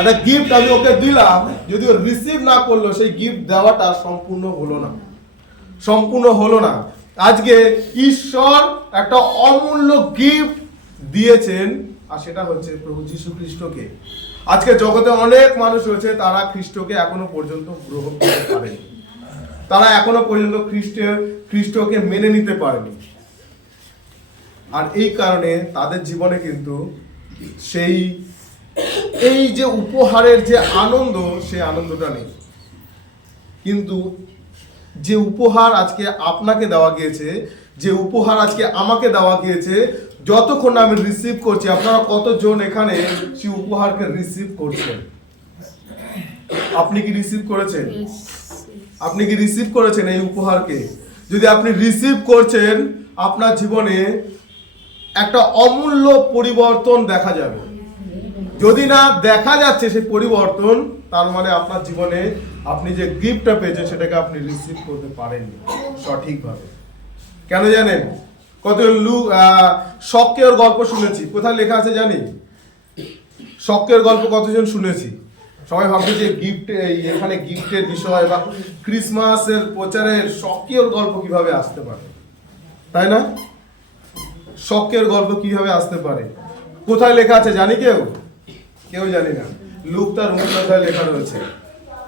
একটা গিফট আমি ওকে দিলাম, যদি ও রিসিভ না করলো, সেই গিফট দেওয়াটা সম্পূর্ণ হলো না। আজকে ঈশ্বর একটা অমূল্য গিফট দিয়েছেন, আর সেটা হচ্ছে প্রভু যীশু খ্রিস্টকে। আজকে জগতে অনেক মানুষ রয়েছে, তারা খ্রিস্টকে এখনো পর্যন্ত গ্রহণ করতে পারেনি। তারা এখনো পর্যন্ত খ্রিস্টকে মেনে নিতে পারেনি। আর এই কারণে তাদের জীবনে কিন্তু এই যে উপহারের যে আনন্দ, সেই আনন্দটা নেই। কিন্তু যে উপহার আজকে আপনাকে দেওয়া গিয়েছে, যে উপহার আজকে আমাকে দেওয়া গিয়েছে, যতক্ষণ না আমি রিসিভ করছি, আপনারা কতজন এখানে সেই উপহারকে রিসিভ করছেন? আপনি কি রিসিভ করেছেন? আপনি কি রিসিভ করেছেন এই উপহারকে? যদি আপনি রিসিভ করছেন, আপনার জীবনে একটা অমূল্য পরিবর্তন দেখা যাবে। যদি না দেখা যাচ্ছে সেই পরিবর্তন, তার মানে আপনার জীবনে আপনি যে গিফটটা পেয়েছেন সেটাকে আপনি রিসিভ করতে পারেননি সঠিকভাবে। কেন জানেন? কত শখের গল্প শুনেছি, কোথায় লেখা আছে জানি? শখের গল্প কতজন শুনেছি? সবাই ভাবছে যে গিফট, এখানে গিফটের বিষয় বা ক্রিসমাসের প্রচারের শখের গল্প কিভাবে আসতে পারে, তাই না? শখের গল্প কিভাবে আসতে পারে? কোথায় লেখা আছে জানি কেউ? কেউ জানি না। লুক তার 19 অধ্যায়ে লেখা রয়েছে,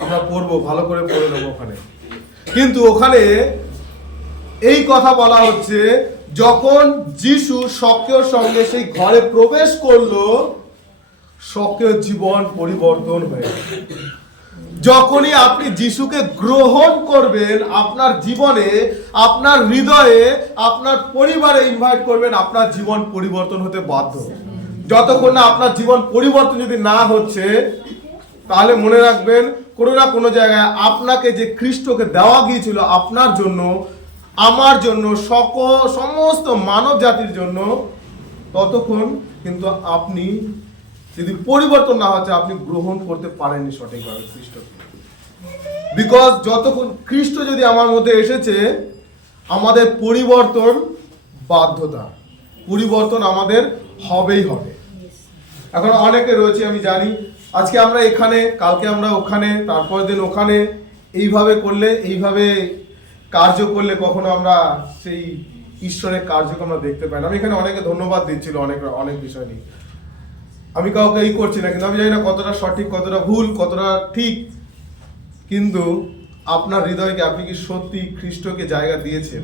আমরা পড়বো, ভালো করে পড়ে নেবো ওখানে। কিন্তু ওখানে এই কথা বলা হচ্ছে, যখন যিশু শখের সঙ্গে সেই ঘরে প্রবেশ করলো, শখের জীবন পরিবর্তন হয়ে গেল। যখনই আপনি যিশুকে গ্রহণ করবেন আপনার জীবনে, আপনার হৃদয়ে, আপনার পরিবারে ইনভাইট করবেন, আপনার জীবন পরিবর্তন হতে বাধ্য। যতক্ষণ না আপনার জীবন পরিবর্তন যদি না হচ্ছে, তাহলে মনে রাখবেন কোনো না কোনো জায়গায় আপনাকে যে খ্রিস্টকে দেওয়া গিয়েছিল আপনার জন্য, আমার জন্য, সমস্ত মানব জাতির জন্য, ততক্ষণ কিন্তু আপনি যদি পরিবর্তন না হচ্ছে, আপনি গ্রহণ করতে পারেননি সঠিকভাবে খ্রিস্টকে। বিকজ যতক্ষণ খ্রিস্ট যদি আমার মধ্যে এসেছে, আমাদের পরিবর্তন বাধ্যতা, পরিবর্তন আমাদের হবেই হবে। এখন অনেকে রয়েছে, আমি জানি, আজকে আমরা এখানে, কালকে আমরা ওখানে, তারপর দিন ওখানে, এইভাবে করলে, এইভাবে কার্য করলে কখনো আমরা সেই ঈশ্বরের কার্যকে আমরা দেখতে পাই না। আমি এখানে অনেকে ধন্যবাদ দিচ্ছিল অনেক বিষয় নিয়ে, আমি কাউকে এই করছি না, কিন্তু আমি জানি না কতটা সঠিক, কতটা ভুল, কতটা ঠিক। কিন্তু আপনার হৃদয়কে আপনি কি সত্যি খ্রিস্টকে জায়গা দিয়েছেন?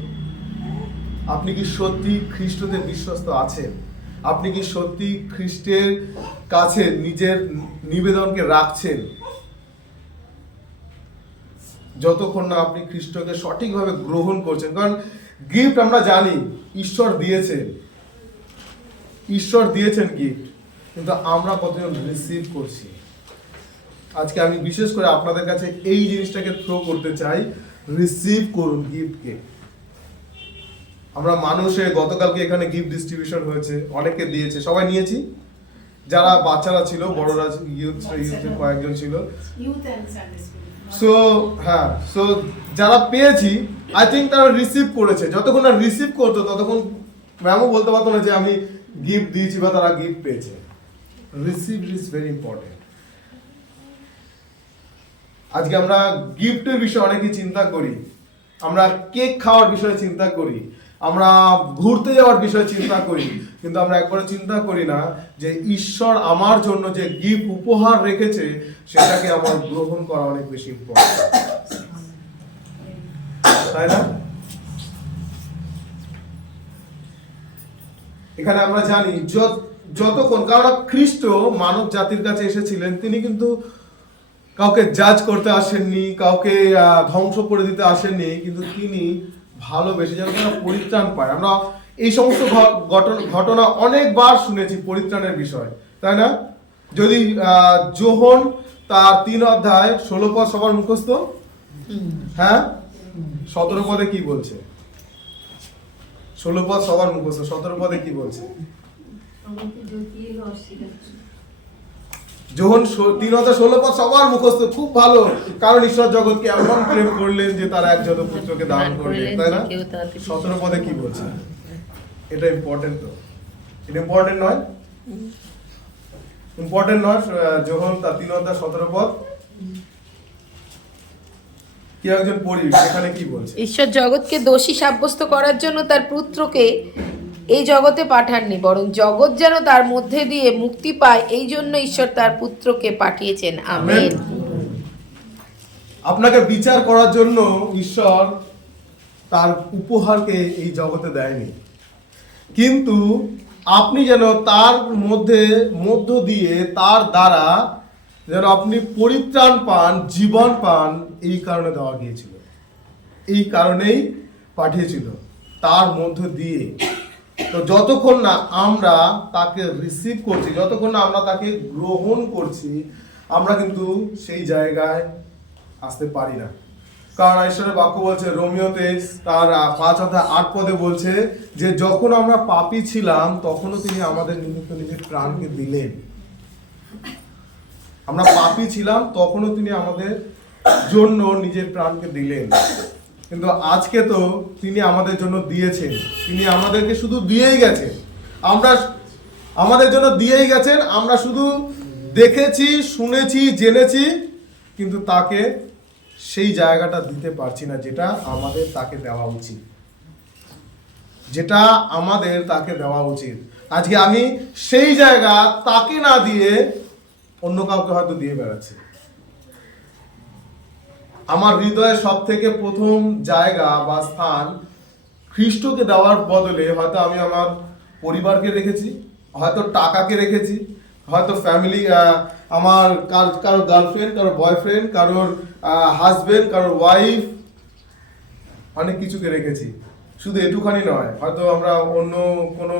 আপনি কি সত্যি খ্রিস্টতে বিশ্বস্ত আছেন? আপনি কি সত্যি খ্রিস্টের কাছে নিজের নিবেদনকে রাখছেন? যতক্ষণ না আপনি খ্রিস্টকে সঠিকভাবে গ্রহণ করছেন, কারণ গিফট আমরা জানি ঈশ্বর দিয়েছেন, ঈশ্বর দিয়েছেন গিফট, কিন্তু আমরা কতজন রিসিভ করছি? আজকে আমি বিশেষ করে আপনাদের কাছে এই জিনিসটাকে থ্রো করতে চাই, রিসিভ করুন গিফটকে। আমরা মানুষে, গতকালকে এখানে গিফট ডিস্ট্রিবিউশন হয়েছে, অনেকে দিয়েছে, সবাই নিয়েছি, যারা বাচ্চারা ছিল, বড়রা, ইউথ কয়েকজন ছিল। সো যারা পেয়েছি, আই থিঙ্ক তারা রিসিভ করেছে। যতক্ষণ না রিসিভ করতো, ততক্ষণ ম্যামও বলতে পারতো না যে আমি গিফট দিয়েছি বা তারা গিফট পেয়েছে। Receive is very important. আজকে আমরা গিফটের বিষয়ে অনেকে চিন্তা করি, আমরা কেক খাওয়ার বিষয়ে চিন্তা করি, আমরা ঘুরতে যাওয়ার বিষয়ে চিন্তা করি, কিন্তু আমরা একবারে চিন্তা করি না যে ঈশ্বর আমার জন্য যে গিফট উপহার রেখেছে, সেটাকে আমার গ্রহণ করা অনেক বেশি ইম্পর্টেন্ট, তাই না? এখানে আমরা জানি যতক্ষণ, কারণ খ্রিস্ট মানব জাতির কাছে এসেছিলেন, তিনি কিন্তু কাউকে জাজ করতে আসেননি, কাউকে ধ্বংস করে দিতে আসেননি, কিন্তু তিনি ভালোবেসে যেন তারা পরিত্রাণ পায়। আমরা এই সমস্ত ঘটনা অনেকবার শুনেছি পরিত্রাণের বিষয়, তাই না? যদি যোহন তার 3 অধ্যায় 16 পদ সবার মুখস্থ, হ্যাঁ, 17 পদে কি বলছে? 16 পদ সবার মুখস্থ, 17 পদে কি বলছে? যোহন 3:16 পদ সবার মুখস্থ, খুব ভালো। কারণ ঈশ্বর জগৎকে এমন প্রেম করলেন যে তারা একজন পুত্রকে দান করলেন, তাই না? 17 পদে কি বলছে? এটা ইম্পর্টেন্ট তো? এটা ইম্পর্টেন্ট নয়? ইম্পর্টেন্ট নয়? যোহন তার 3:17 পদ কি একজন পড়ি, এখানে কি বলছে? ঈশ্বর জগৎকে দোষী সাব্যস্ত করার জন্য তার পুত্রকে এই জগতে পাঠাননি, বরং জগৎ যেন তার মধ্যে দিয়ে মুক্তি পায়, এই জন্য ঈশ্বর তার পুত্রকে পাঠিয়েছেন। আমেন। আপনাকে বিচার করার জন্য ঈশ্বর তার উপহারকে এই জগতে দেয়নি, কিন্তু আপনি যেন তার মধ্য দিয়ে তার দ্বারা যেন আপনি পরিত্রাণ পান, জীবন পান, এই কারণে দেওয়া গিয়েছিল, এই কারণেই পাঠিয়েছিল, তার মধ্য দিয়ে। তো যতক্ষণ না আমরা তাকে রিসিভ করছি, যতক্ষণ না আমরা তাকে গ্রহণ করছি, আমরা কিন্তু সেই জায়গায় আসতে পারি না। কারণ ঈশ্বরের বাক্য বলছে রোমিওতে তার 5:8 বলছে যে যখন আমরা পাপী ছিলাম তখনও তিনি আমাদের নিমিত্ত নিজের প্রাণকে দিলেন। আমরা পাপী ছিলাম তখনও তিনি আমাদের জন্য নিজের প্রাণকে দিলেন, কিন্তু আজকে তো তিনি আমাদের জন্য দিয়েছেন। তিনি আমাদেরকে শুধু দিয়েই গেছেন, আমাদের জন্য দিয়েই গেছেন। আমরা শুধু দেখেছি, শুনেছি, জেনেছি, কিন্তু তাকে সেই জায়গাটা দিতে পারছি না যেটা আমাদের তাকে দেওয়া উচিত, যেটা আমাদের তাকে দেওয়া উচিত। আজকে আমি সেই জায়গা তাকে না দিয়ে অন্য কাউকে হয়তো দিয়ে বেড়াচ্ছি। আমার হৃদয়ে সব থেকে প্রথম জায়গা বা স্থান খ্রিস্টকে দেওয়ার বদলে হয়তো আমি আমার পরিবারকে রেখেছি, হয়তো টাকাকে রেখেছি, হয়তো ফ্যামিলি, আমার কারো গার্লফ্রেন্ড, কারো বয়ফ্রেন্ড, কারোর হাজবেন্ড, কারোর ওয়াইফ, অনেক কিছুকে রেখেছি। শুধু এটুখানি নয়, হয়তো আমরা অন্য কোনো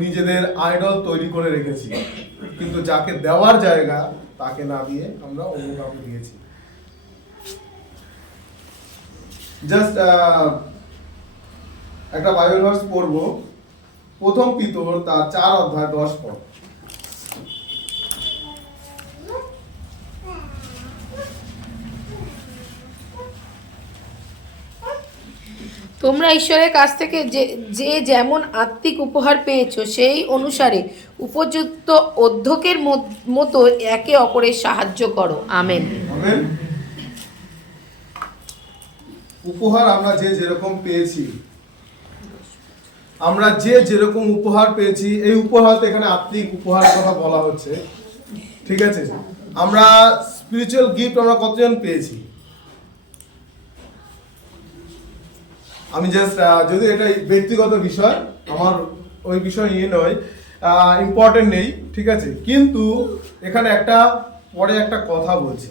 নিজেদের আইডল তৈরি করে রেখেছি, কিন্তু যাকে দেওয়ার জায়গা তাকে না দিয়ে আমরা অন্য কাউকে দিয়েছি। জাস্ট একটা বাইবেল ভার্স পড়বো, 1 পিতর তার 4:10। তোমরা ঈশ্বরের কাছ থেকে যে যেমন আত্মিক উপহার পেয়েছো সেই অনুসারে উপযুক্ত অধ্যক্ষের মতো একে অপরের সাহায্য করো। আমেন। আমেন। উপহার আমরা যেরকম পেয়েছি, আমরা যেরকম উপহার পেয়েছি, এই উপহার তো এখানে আত্মিক উপহারের কথা বলা হচ্ছে, ঠিক আছে? আমরা স্পিরিচুয়াল গিফট আমরা কতজন পেয়েছি? আমি জাস্ট যদি এটা ব্যক্তিগত বিষয়, আমার ওই বিষয় নিয়ে নয়, ইম্পর্টেন্ট নেই, ঠিক আছে, কিন্তু এখানে পরে একটা কথা বলছে,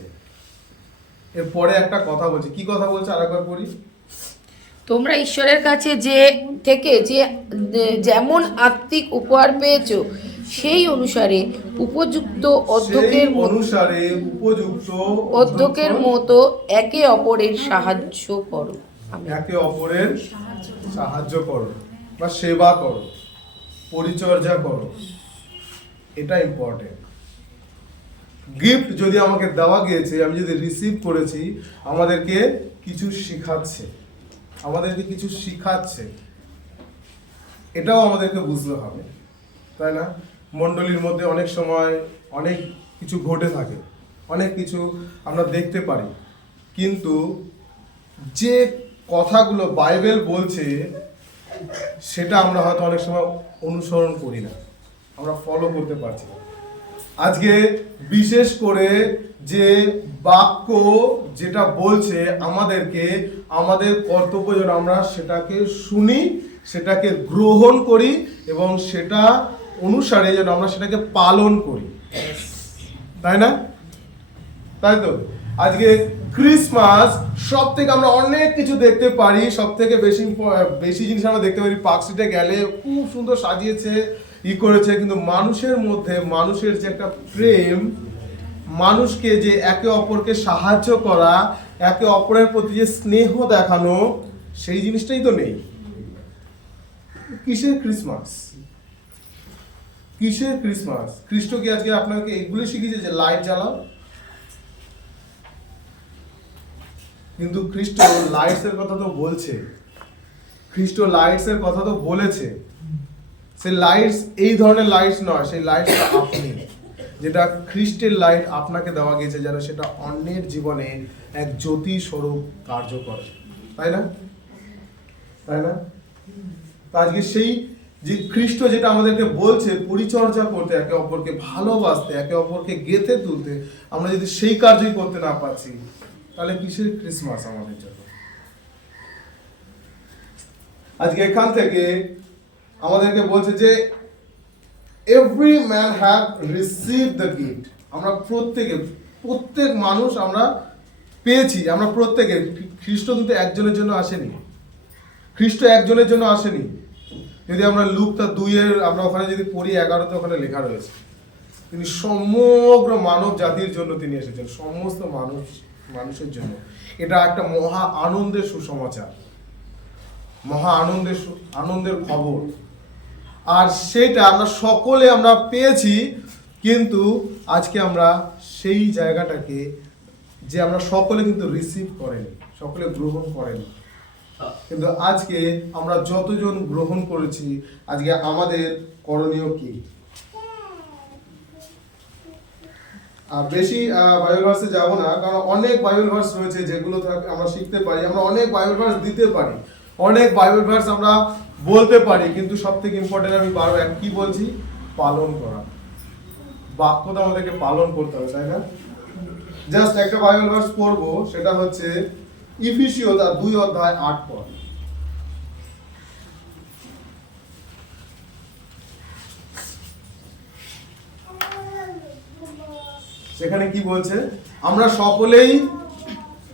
এরপরে একটা কথা বলছে। কি কথা বলছে আরেকবার পড়ি। তোমরা ঈশ্বরের কাছে যে যেমন আত্মিক উপহার পেয়েছো সেই অনুসারে উপযুক্ত অধ্যক্ষের মতো একে অপরের সাহায্য করো। একে অপরের সাহায্য করো বা সেবা করো, পরিচর্যা করো, এটা ইম্পর্টেন্ট। গিফট যদি আমাকে দেওয়া গিয়েছে, আমি যদি রিসিভ করেছি, আমাদেরকে কিছু শিখাচ্ছে, এটাও আমাদেরকে বুঝতে হবে, তাই না? মণ্ডলীর মধ্যে অনেক সময় অনেক কিছু ঘটে থাকে, অনেক কিছু আমরা দেখতে পারি, কিন্তু যে কথাগুলো বাইবেল বলছে সেটা আমরা হয়তো অনেক সময় অনুসরণ করি না, আমরা ফলো করতে পারছি না। আজকে বিশেষ করে যে বাক্য যেটা বলছে আমাদেরকে, আমাদের কর্তব্য যেন আমরা সেটাকে শুনি, সেটাকে গ্রহণ করি এবং সেটা অনুসারে যেন আমরা সেটাকে পালন করি, তাই না? তাই তো আজকে ক্রিসমাস, সব থেকে আমরা অনেক কিছু দেখতে পারি, সব থেকে বেশি জিনিস আমরা দেখতে পারি। পার্ক স্ট্রিটে গেলে খুব সুন্দর সাজিয়েছে, করেছে, কিন্তু মানুষের মধ্যে মানুষের যে একটা প্রেম, মানুষকে যে একে অপরকে সাহায্য করা, একে অপরের প্রতি যে স্নেহ দেখানো, সেই জিনিসটাই তো নেই। কিসের ক্রিসমাস? খ্রিস্ট কি আজকে আপনাকে এগুলো শিখিয়েছে যে লাইট জ্বালাও? কিন্তু খ্রিস্ট লাইটস এর কথা তো বলছে, খ্রিস্ট লাইটস এর কথা তো বলেছে। সেই লাইটস এই ধরনের লাইটস নয়, সেই লাইটসটা আপনি, যেটা খ্রিস্টের লাইট আপনাকে দেওয়া গেছে, যেন সেটা অন্যের জীবনে এক জ্যোতি স্বরূপ কার্য করে, তাই না? আজকে সেই যে খ্রিস্ট যেটা আমাদেরকে বলছে পরিচর্যা করতে, একে অপরকে ভালোবাসতে, একে অপরকে গেঁথে তুলতে, আমরা যদি সেই কার্যই করতে না পারছি, তাহলে কিসের ক্রিসমাস আমাদের জন্য? আজকে এখান থেকে আমাদেরকে বলছে যে every man have receive the gift. আমরা প্রত্যেক মানুষ আমরা পেয়েছি, আমরা প্রত্যেকে। খ্রিস্ট কিন্তু একজনের জন্য আসেনি, খ্রিস্ট একজনের জন্য আসেনি। যদি আমরা লুকা 2 আমরা ওখানে যদি পড়ি 11তে ওখানে লেখা রয়েছে তিনি সমগ্র মানব জাতির জন্য তিনি এসেছেন, সমস্ত মানুষের জন্য। এটা একটা মহা আনন্দের সুসমাচার, মহা আনন্দের খবর। আর সেটা আমরা সকলে আমরা পেয়েছি, কিন্তু আজকে আমরা সেই জায়গাটাকে যে আমরা সকলে কিন্তু রিসিভ করেনি, সকলে গ্রহণ করেনি। কিন্তু আজকে আমরা যতজন গ্রহণ করেছি, আজকে আমাদের করণীয় কি? বেশি বাইবেল ভার্সে যাব না, কারণ অনেক বাইবেল ভার্স রয়েছে যেগুলো আমরা শিখতে পারি, আমরা অনেক বাইবেল ভার্স দিতে পারি, অনেক বাইবেল ভার্স আমরা বলতে পারি, কিন্তু সব থেকে ইম্পর্টেন্ট আমি বারবার কি বলছি, পালন করা। বাক্যটা আমাদেরকে পালন করতে হবে, তাই না? জাস্ট একটা বাইবেল ভার্স পড়বো, সেটা হচ্ছে ইফিসীয় 2:8। সেখানে কি বলছে? আমরা সকলেই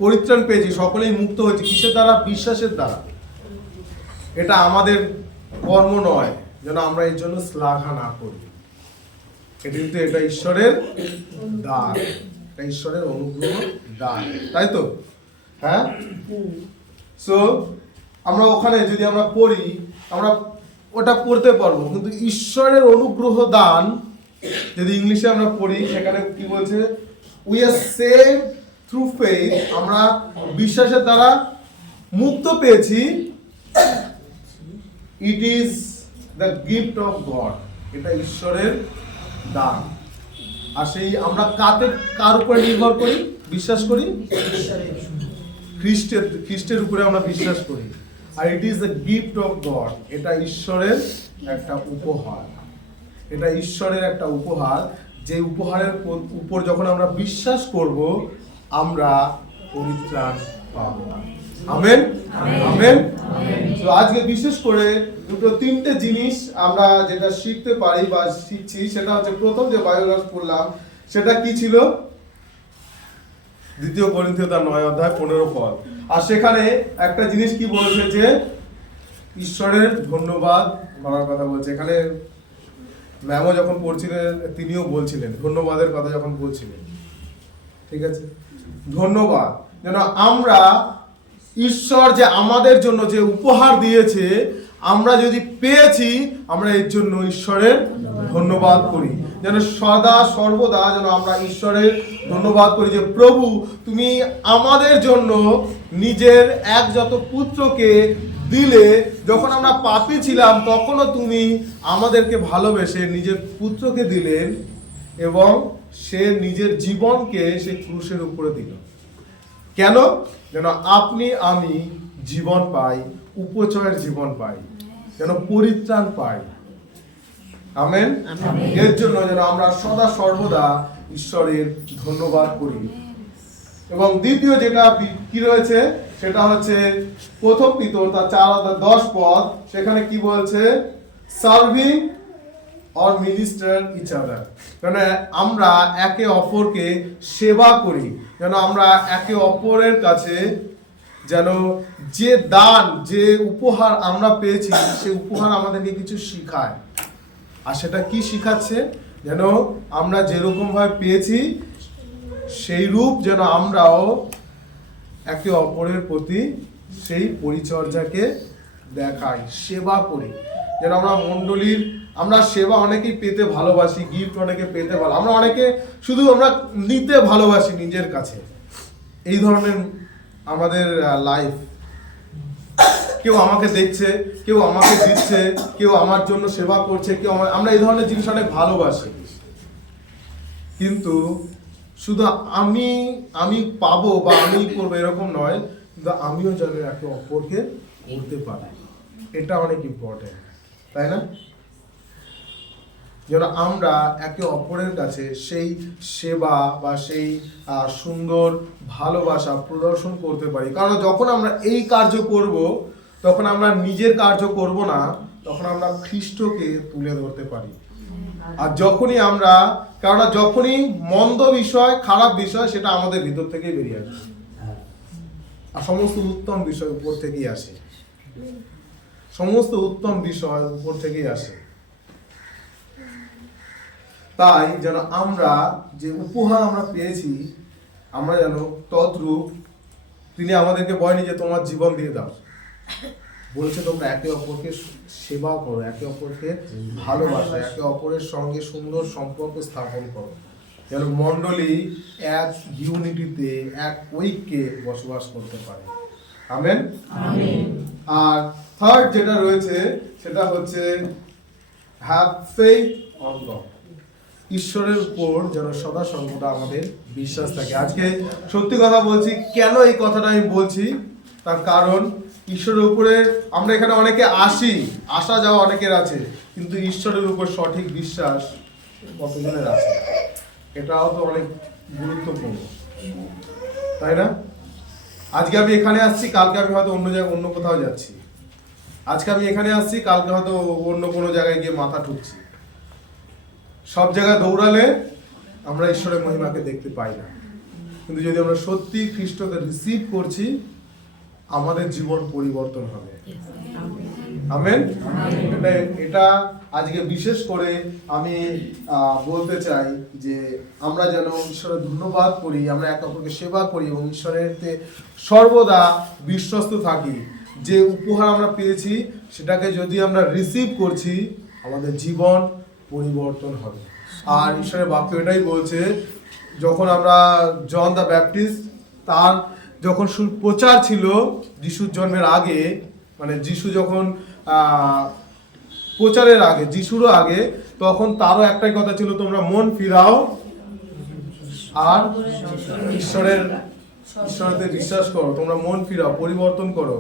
পরিত্রাণ পেয়েছি, সকলেই মুক্ত হয়েছি। কিসের দ্বারা? বিশ্বাসের দ্বারা। এটা আমাদের কর্ম নয়, যেন আমরা এর জন্য শ্লাঘা না করি। কিন্তু এটা ঈশ্বরের দান, এটা ঈশ্বরের অনুগ্রহ দান, তাই তো? হ্যাঁ। সো আমরা ওখানে যদি আমরা পড়ি, আমরা ওটা পড়তে পারবো, কিন্তু ঈশ্বরের অনুগ্রহ দান যদি ইংলিশে আমরা পড়ি, সেখানে কি বলছে? We are saved through faith. আমরা বিশ্বাসের দ্বারা মুক্ত পেয়েছি। ইট is the gift of God. এটা ঈশ্বরের দান। আর সেই আমরা কার উপরে নির্ভর করি, বিশ্বাস করি? খ্রিস্টের উপরে আমরা বিশ্বাস করি। আর it is the gift of God. এটা ঈশ্বরের একটা উপহার, এটা ঈশ্বরের একটা উপহার। যে উপহারের উপর যখন আমরা বিশ্বাস করব, আমরা পরিত্রাণ পাব। Amen, amen. তো আজকে বিশেষ করে 3টে জিনিস আমরা যেটা শিখতে পারি বা শিখছি, সেটা হচ্ছে প্রথম যে বাইবেল ভার্স পড়লাম, সেটা কি ছিল? 2 করিন্থীয় 9:15। আর সেখানে একটা জিনিস কি বলছে, যে ঈশ্বরের ধন্যবাদ করার কথা বলছে। এখানে ম্যামও যখন পড়ছিলেন তিনিও বলছিলেন ধন্যবাদের কথা যখন বলছিলেন, ঠিক আছে? ধন্যবাদ যেন আমরা ঈশ্বর যে আমাদের জন্য যে উপহার দিয়েছে, আমরা যদি পেয়েছি, আমরা এর জন্য ঈশ্বরের ধন্যবাদ করি। যেন সদা সর্বদা যেন আমরা ঈশ্বরের ধন্যবাদ করি যে প্রভু, তুমি আমাদের জন্য নিজের একজাত পুত্রকে দিলে। যখন আমরা পাপী ছিলাম, তখনও তুমি আমাদেরকে ভালোবেসে নিজের পুত্রকে দিলেন, এবং সে নিজের জীবনকে সে ক্রুশের উপরে দিল। কেন? যেন আপনি আমি জীবন পাই, উপচয়ের জীবন পাই, যেন পরিত্রাণ পাই। আমেন। এর জন্য যেন আমরা সদা সর্বদা ঈশ্বরের ধন্যবাদ করি। এবং দ্বিতীয় যেটা কি রয়েছে, সেটা হচ্ছে 1 পিতর 4:10। সেখানে কি বলছে? Serving or minister each other. যেন আমরা একে অপরকে সেবা করি, যেন আমরা একে অপরের কাছে যেন যে দান, যে উপহার আমরা পেয়েছি, সেই উপহার আমাদেরকে কিছু শিখায়। আর সেটা কি শিখাচ্ছে? যেন আমরা যেরকম ভাবে পেয়েছি, সেই রূপ যেন আমরাও একে অপরের প্রতি সেই পরিচর্যাকে দেখাই, সেবা করি। যেন আমরা মণ্ডলীর আমরা সেবা অনেকেই পেতে ভালোবাসি, গিফট অনেকে পেতে ভালো, আমরা অনেকে শুধু আমরা নিতে ভালোবাসি নিজের কাছে। এই ধরনের আমাদের লাইফ। কেউ আমাকে দেখছে, কেউ আমাকে দিচ্ছে, কেউ আমার জন্য সেবা করছে, কেউ আমরা এই ধরনের জিনিস অনেক ভালোবাসি। কিন্তু শুধু আমি পাবো বা আমি করবো এরকম নয়, কিন্তু আমিও যেন একে অপরকে করতে পারি, এটা অনেক ইম্পর্টেন্ট, তাই না? যেন আমরা একে অপরের কাছে সেই সেবা বা সেই সুন্দর ভালোবাসা প্রদর্শন করতে পারি। কারণ যখন আমরা এই কার্য করব, তখন আমরা নিজের কার্য করব না, তখন আমরা খ্রিস্টকে তুলে ধরতে পারি। আর যখনই মন্দ বিষয়, খারাপ বিষয়, সেটা আমাদের ভিতর থেকেই বেরিয়ে আসে, আর সমস্ত উত্তম বিষয় উপর থেকেই আসে, সমস্ত উত্তম বিষয় উপর থেকেই আসে। তাই যেন আমরা যে উপহার আমরা পেয়েছি, আমরা যেন তদ্রূপ, তিনি আমাদেরকে বলেনি যে তোমার জীবন দিয়ে দাও, বলছে তোমরা একে অপরকে সেবা করো, একে অপরকে ভালোবাসো, একে অপরের সঙ্গে সুন্দর সম্পর্ক স্থাপন করো, যেন মণ্ডলী এক ইউনিটিতে, এক ঐক্যে বসবাস করতে পারে। আমেন। আর থার্ড যেটা রয়েছে সেটা হচ্ছে হ্যাভ ফেথ অন গড, ঈশ্বরের উপর যেন সদা সর্বদা আমাদের বিশ্বাস থাকে। আজকে সত্যি কথা বলছি, কেন এই কথাটা আমি বলছি, তার কারণ ঈশ্বরের উপরে আমরা এখানে অনেকে আসা যাওয়া অনেকের আছে, কিন্তু ঈশ্বরের উপর সঠিক বিশ্বাস কতজনের আছে, এটাও তো অনেক গুরুত্বপূর্ণ, তাই না? আজকে আমি এখানে আসছি, কালকে আমি হয়তো অন্য কোথাও যাচ্ছি। আজকে আমি এখানে আসছি, কালকে হয়তো অন্য কোনো জায়গায় গিয়ে মাথা ঠুকছি। সব জায়গায় দৌড়ালে আমরা ঈশ্বরের মহিমাকে দেখতে পাই না, কিন্তু যদি আমরা সত্যি খ্রিস্টকে রিসিভ করছি, আমাদের জীবন পরিবর্তন হবে। আমেন। এটা আজকে বিশেষ করে আমি বলতে চাই যে আমরা যেন ঈশ্বরের ধন্যবাদ করি, আমরা একে অপরকে সেবা করি এবং ঈশ্বরের সর্বদা বিশ্বস্ত থাকি। যে উপহার আমরা পেয়েছি সেটাকে যদি আমরা রিসিভ করছি, আমাদের জীবন পরিবর্তন হবে। আর ঈশ্বরের বাক্য এটাই বলছে, যখন আমরা জন দ্য ব্যাপটিস্ট, তার যখন প্রচার ছিল যিশুর জন্মের আগে, মানে যিশু যখন প্রচারের আগে, যিশুরও আগে, তখন তারও একটাই কথা ছিল, তোমরা মন ফিরাও আর ঈশ্বরের বিশ্বাস করো, তোমরা মন ফিরাও, পরিবর্তন করো।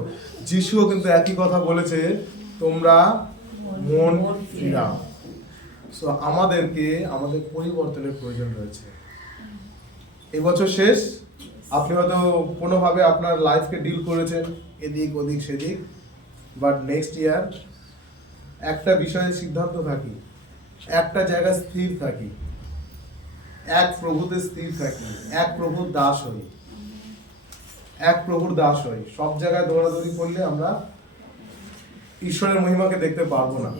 যিশুও কিন্তু একই কথা বলেছে, তোমরা মন ফিরাও। সো আমাদের পরিবর্তনের প্রয়োজন রয়েছে। এবছর শেষ, আপনি হয়তো কোনোভাবে আপনার লাইফকে ডিল করেছেন, এদিক ওদিক সেদিক, বাট নেক্সট ইয়ার একটা বিষয়ে সিদ্ধান্ত থাকি, একটা জায়গায় স্থির থাকি, এক প্রভুতে স্থির থাকি, এক প্রভুর দাস হই। সব জায়গায় দৌড়াদৌড়ি করলে আমরা ঈশ্বরের মহিমাকে দেখতে পারবো না।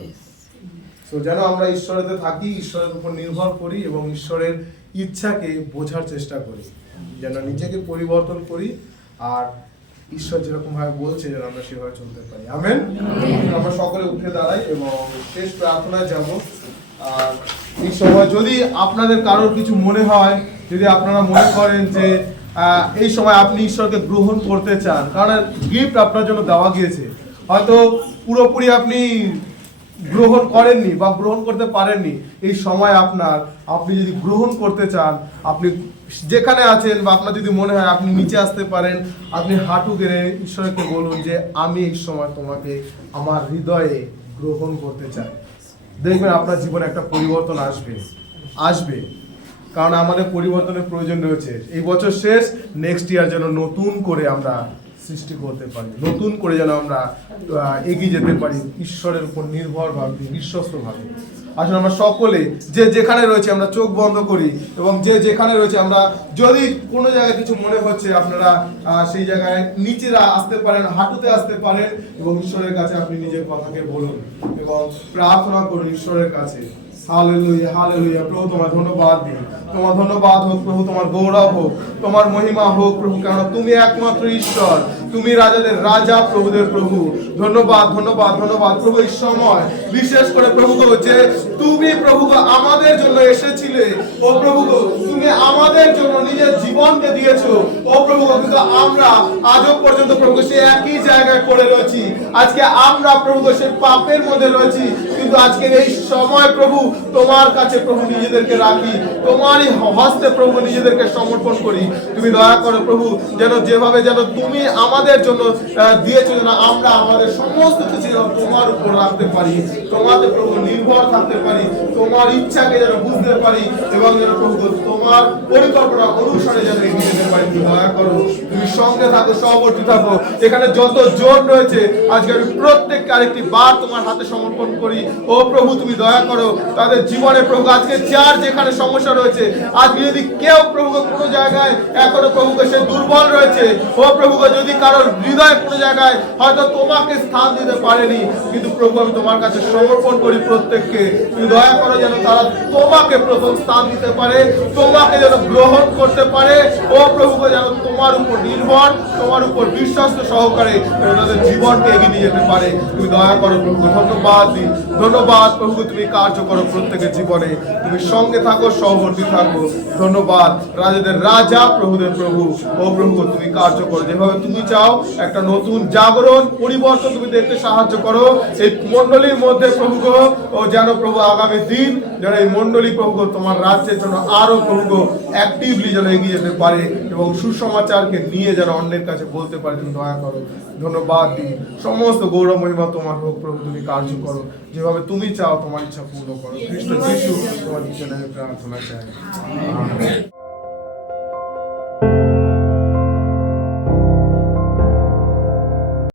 তো যেন আমরা ঈশ্বরেতে থাকি, ঈশ্বরের উপর নির্ভর করি এবং ঈশ্বরের ইচ্ছাকে বোঝার চেষ্টা করি, যেন নিজেকে পরিবর্তন করি, আর ঈশ্বর যেরকম ভাবে বলছে যেন আমরা সেভাবে চলতে পারি। আমেন। আমরা সকলে উঠে দাঁড়াই এবং শেষ প্রার্থনায় যাব। আর এই সময় যদি আপনাদের কারোর কিছু মনে হয়, যদি আপনারা মনে করেন যে এই সময় আপনি ঈশ্বরকে গ্রহণ করতে চান, কারণ গিফট আপনার জন্য দেওয়া গিয়েছে, হয়তো পুরোপুরি আপনি গ্রহণ করেননি বা গ্রহণ করতে পারেননি, এই সময় আপনি যদি গ্রহণ করতে চান, আপনি যেখানে আছেন বা আপনার যদি মনে হয় আপনি নিচে আসতে পারেন, আপনি হাঁটু গেড়ে ঈশ্বরকে বলুন যে আমি এই সময় তোমাকে আমার হৃদয়ে গ্রহণ করতে চাই। দেখবেন আপনার জীবনে একটা পরিবর্তন আসবে, কারণ আমাদের পরিবর্তনের প্রয়োজন রয়েছে। এই বছর শেষ, নেক্সট ইয়ার যেন নতুন করে আমরা সৃষ্টি করতে পারি, নতুন করে যেন আমরা এগিয়ে যেতে পারি ঈশ্বরের উপর নির্ভরভাবে, বিশ্বস্তভাবে। আসলে আমরা সকলে যেখানে রয়েছে আমরা চোখ বন্ধ করি এবং যেখানে রয়েছে আমরা, যদি কোনো জায়গায় কিছু মনে হচ্ছে, আপনারা সেই জায়গায় নিচেরা আসতে পারেন, হাঁটুতে আসতে পারেন এবং ঈশ্বরের কাছে আপনি নিজের কথাকে বলুন এবং প্রার্থনা করুন ঈশ্বরের কাছে। Hallelujah, hallelujah. প্রভু তোমার ধন্যবাদ দিই, তোমার ধন্যবাদ হোক প্রভু, তোমার গৌরব হোক, তোমার মহিমা হোক প্রভু, কারণ তুমি একমাত্র ঈশ্বর, তুমি রাজাদের রাজা, প্রভুদের প্রভু। ধন্যবাদ, ধন্যবাদ, ধন্যবাদ প্রভু। এই সময় বিশেষ করে প্রভু যে তুমি প্রভু আমাদের জন্য এসেছিলে, ও প্রভু তুমি আমাদের জন্য নিজের জীবনকে দিয়েছো, ও প্রভু, কিন্তু আমরা আজও পর্যন্ত প্রভু সে একই জায়গায় পড়ে রয়েছি। আজকে আমরা প্রভু সে পাপের মধ্যে রয়েছি, কিন্তু আজকের এই সময় প্রভু তোমার কাছে প্রভু নিজেদেরকে রাখি, তোমারই হস্তে প্রভু নিজেদেরকে সমর্পণ করি। তুমি দয়া করো প্রভু, যেন যেভাবে যেন তুমি আমাদের জন্য দিয়েছো, যেন আমরা আমাদের সমস্ত কিছু যেন তোমার উপর রাখতে পারি, তোমাদের প্রভু নির্ভর থাকতে পারি, তোমার ইচ্ছাকে যেন বুঝতে পারি এবং যেন প্রভু তোমার পরিকল্পনা অনুসারে যেন এগিয়ে যেতে পারি। তুমি দয়া করো, তুমি সঙ্গে থাকো, সহবর্তী থাকো। এখানে যত জন রয়েছে আজকে আমি প্রত্যেককে আরেকটি বার তোমার হাতে সমর্পণ করি। ও প্রভু তুমি দয়া করো তাদের জীবনে প্রভু আজকে যার যেখানে সমস্যা রয়েছে, আজকে যদি কেউ প্রভু কোনো জায়গায় এখনো প্রভুকে সে দুর্বল রয়েছে, ও প্রভুকে যদি কারোর হৃদয় কোনো জায়গায় হয়তো তোমাকে স্থান দিতে পারেনি, কিন্তু প্রভু আমি তোমার কাছে সমর্পণ করি প্রত্যেককে। তুমি দয়া করো যেন তারা তোমাকে প্রথম স্থান দিতে পারে, তোমাকে যেন গ্রহণ করতে পারে। ও প্রভুকে যেন তোমার উপর নির্ভর, তোমার উপর বিশ্বাস সহকারে তাদের জীবনকে এগিয়ে নিয়ে যেতে পারে। তুমি দয়া করো প্রভু, ধন্যবাদ দিন, ধন্যবাদ প্রভু, তুমি কার্য করো প্রত্যেকের জীবনে, তুমি সঙ্গে থাকো, সহবর্তী থাকো। ধন্যবাদ রাজাদের রাজা, প্রভুদের প্রভু। ও প্রভু তুমি কার্য করো যেভাবে তুমি চাও, একটা নতুন জাগরণ পরিবর্তন তুমি দেখতে সাহায্য করো এই মণ্ডলীর মধ্যে প্রভু গো। ও যেন প্রভু আগামী দিন যেন এই মণ্ডলী প্রভু গো তোমার রাজ্যের জন্য আরো প্রভু গো অ্যাক্টিভলি যেন এগিয়ে যেতে পারে এবং সুসমাচারকে নিয়ে যেন অন্যের কাছে বলতে পারে। তুমি দয়া করো, ধন্যবাদ দিন, সমস্ত গৌরব মহিমা তোমার হোক প্রভু। তুমি কার্য করো যেভাবে তুমি চাও, তোমার ইচ্ছা পূর্ণ করো। খ্রিস্ট যিশু তোমার পিছনে প্রার্থনা চাই। আমেন।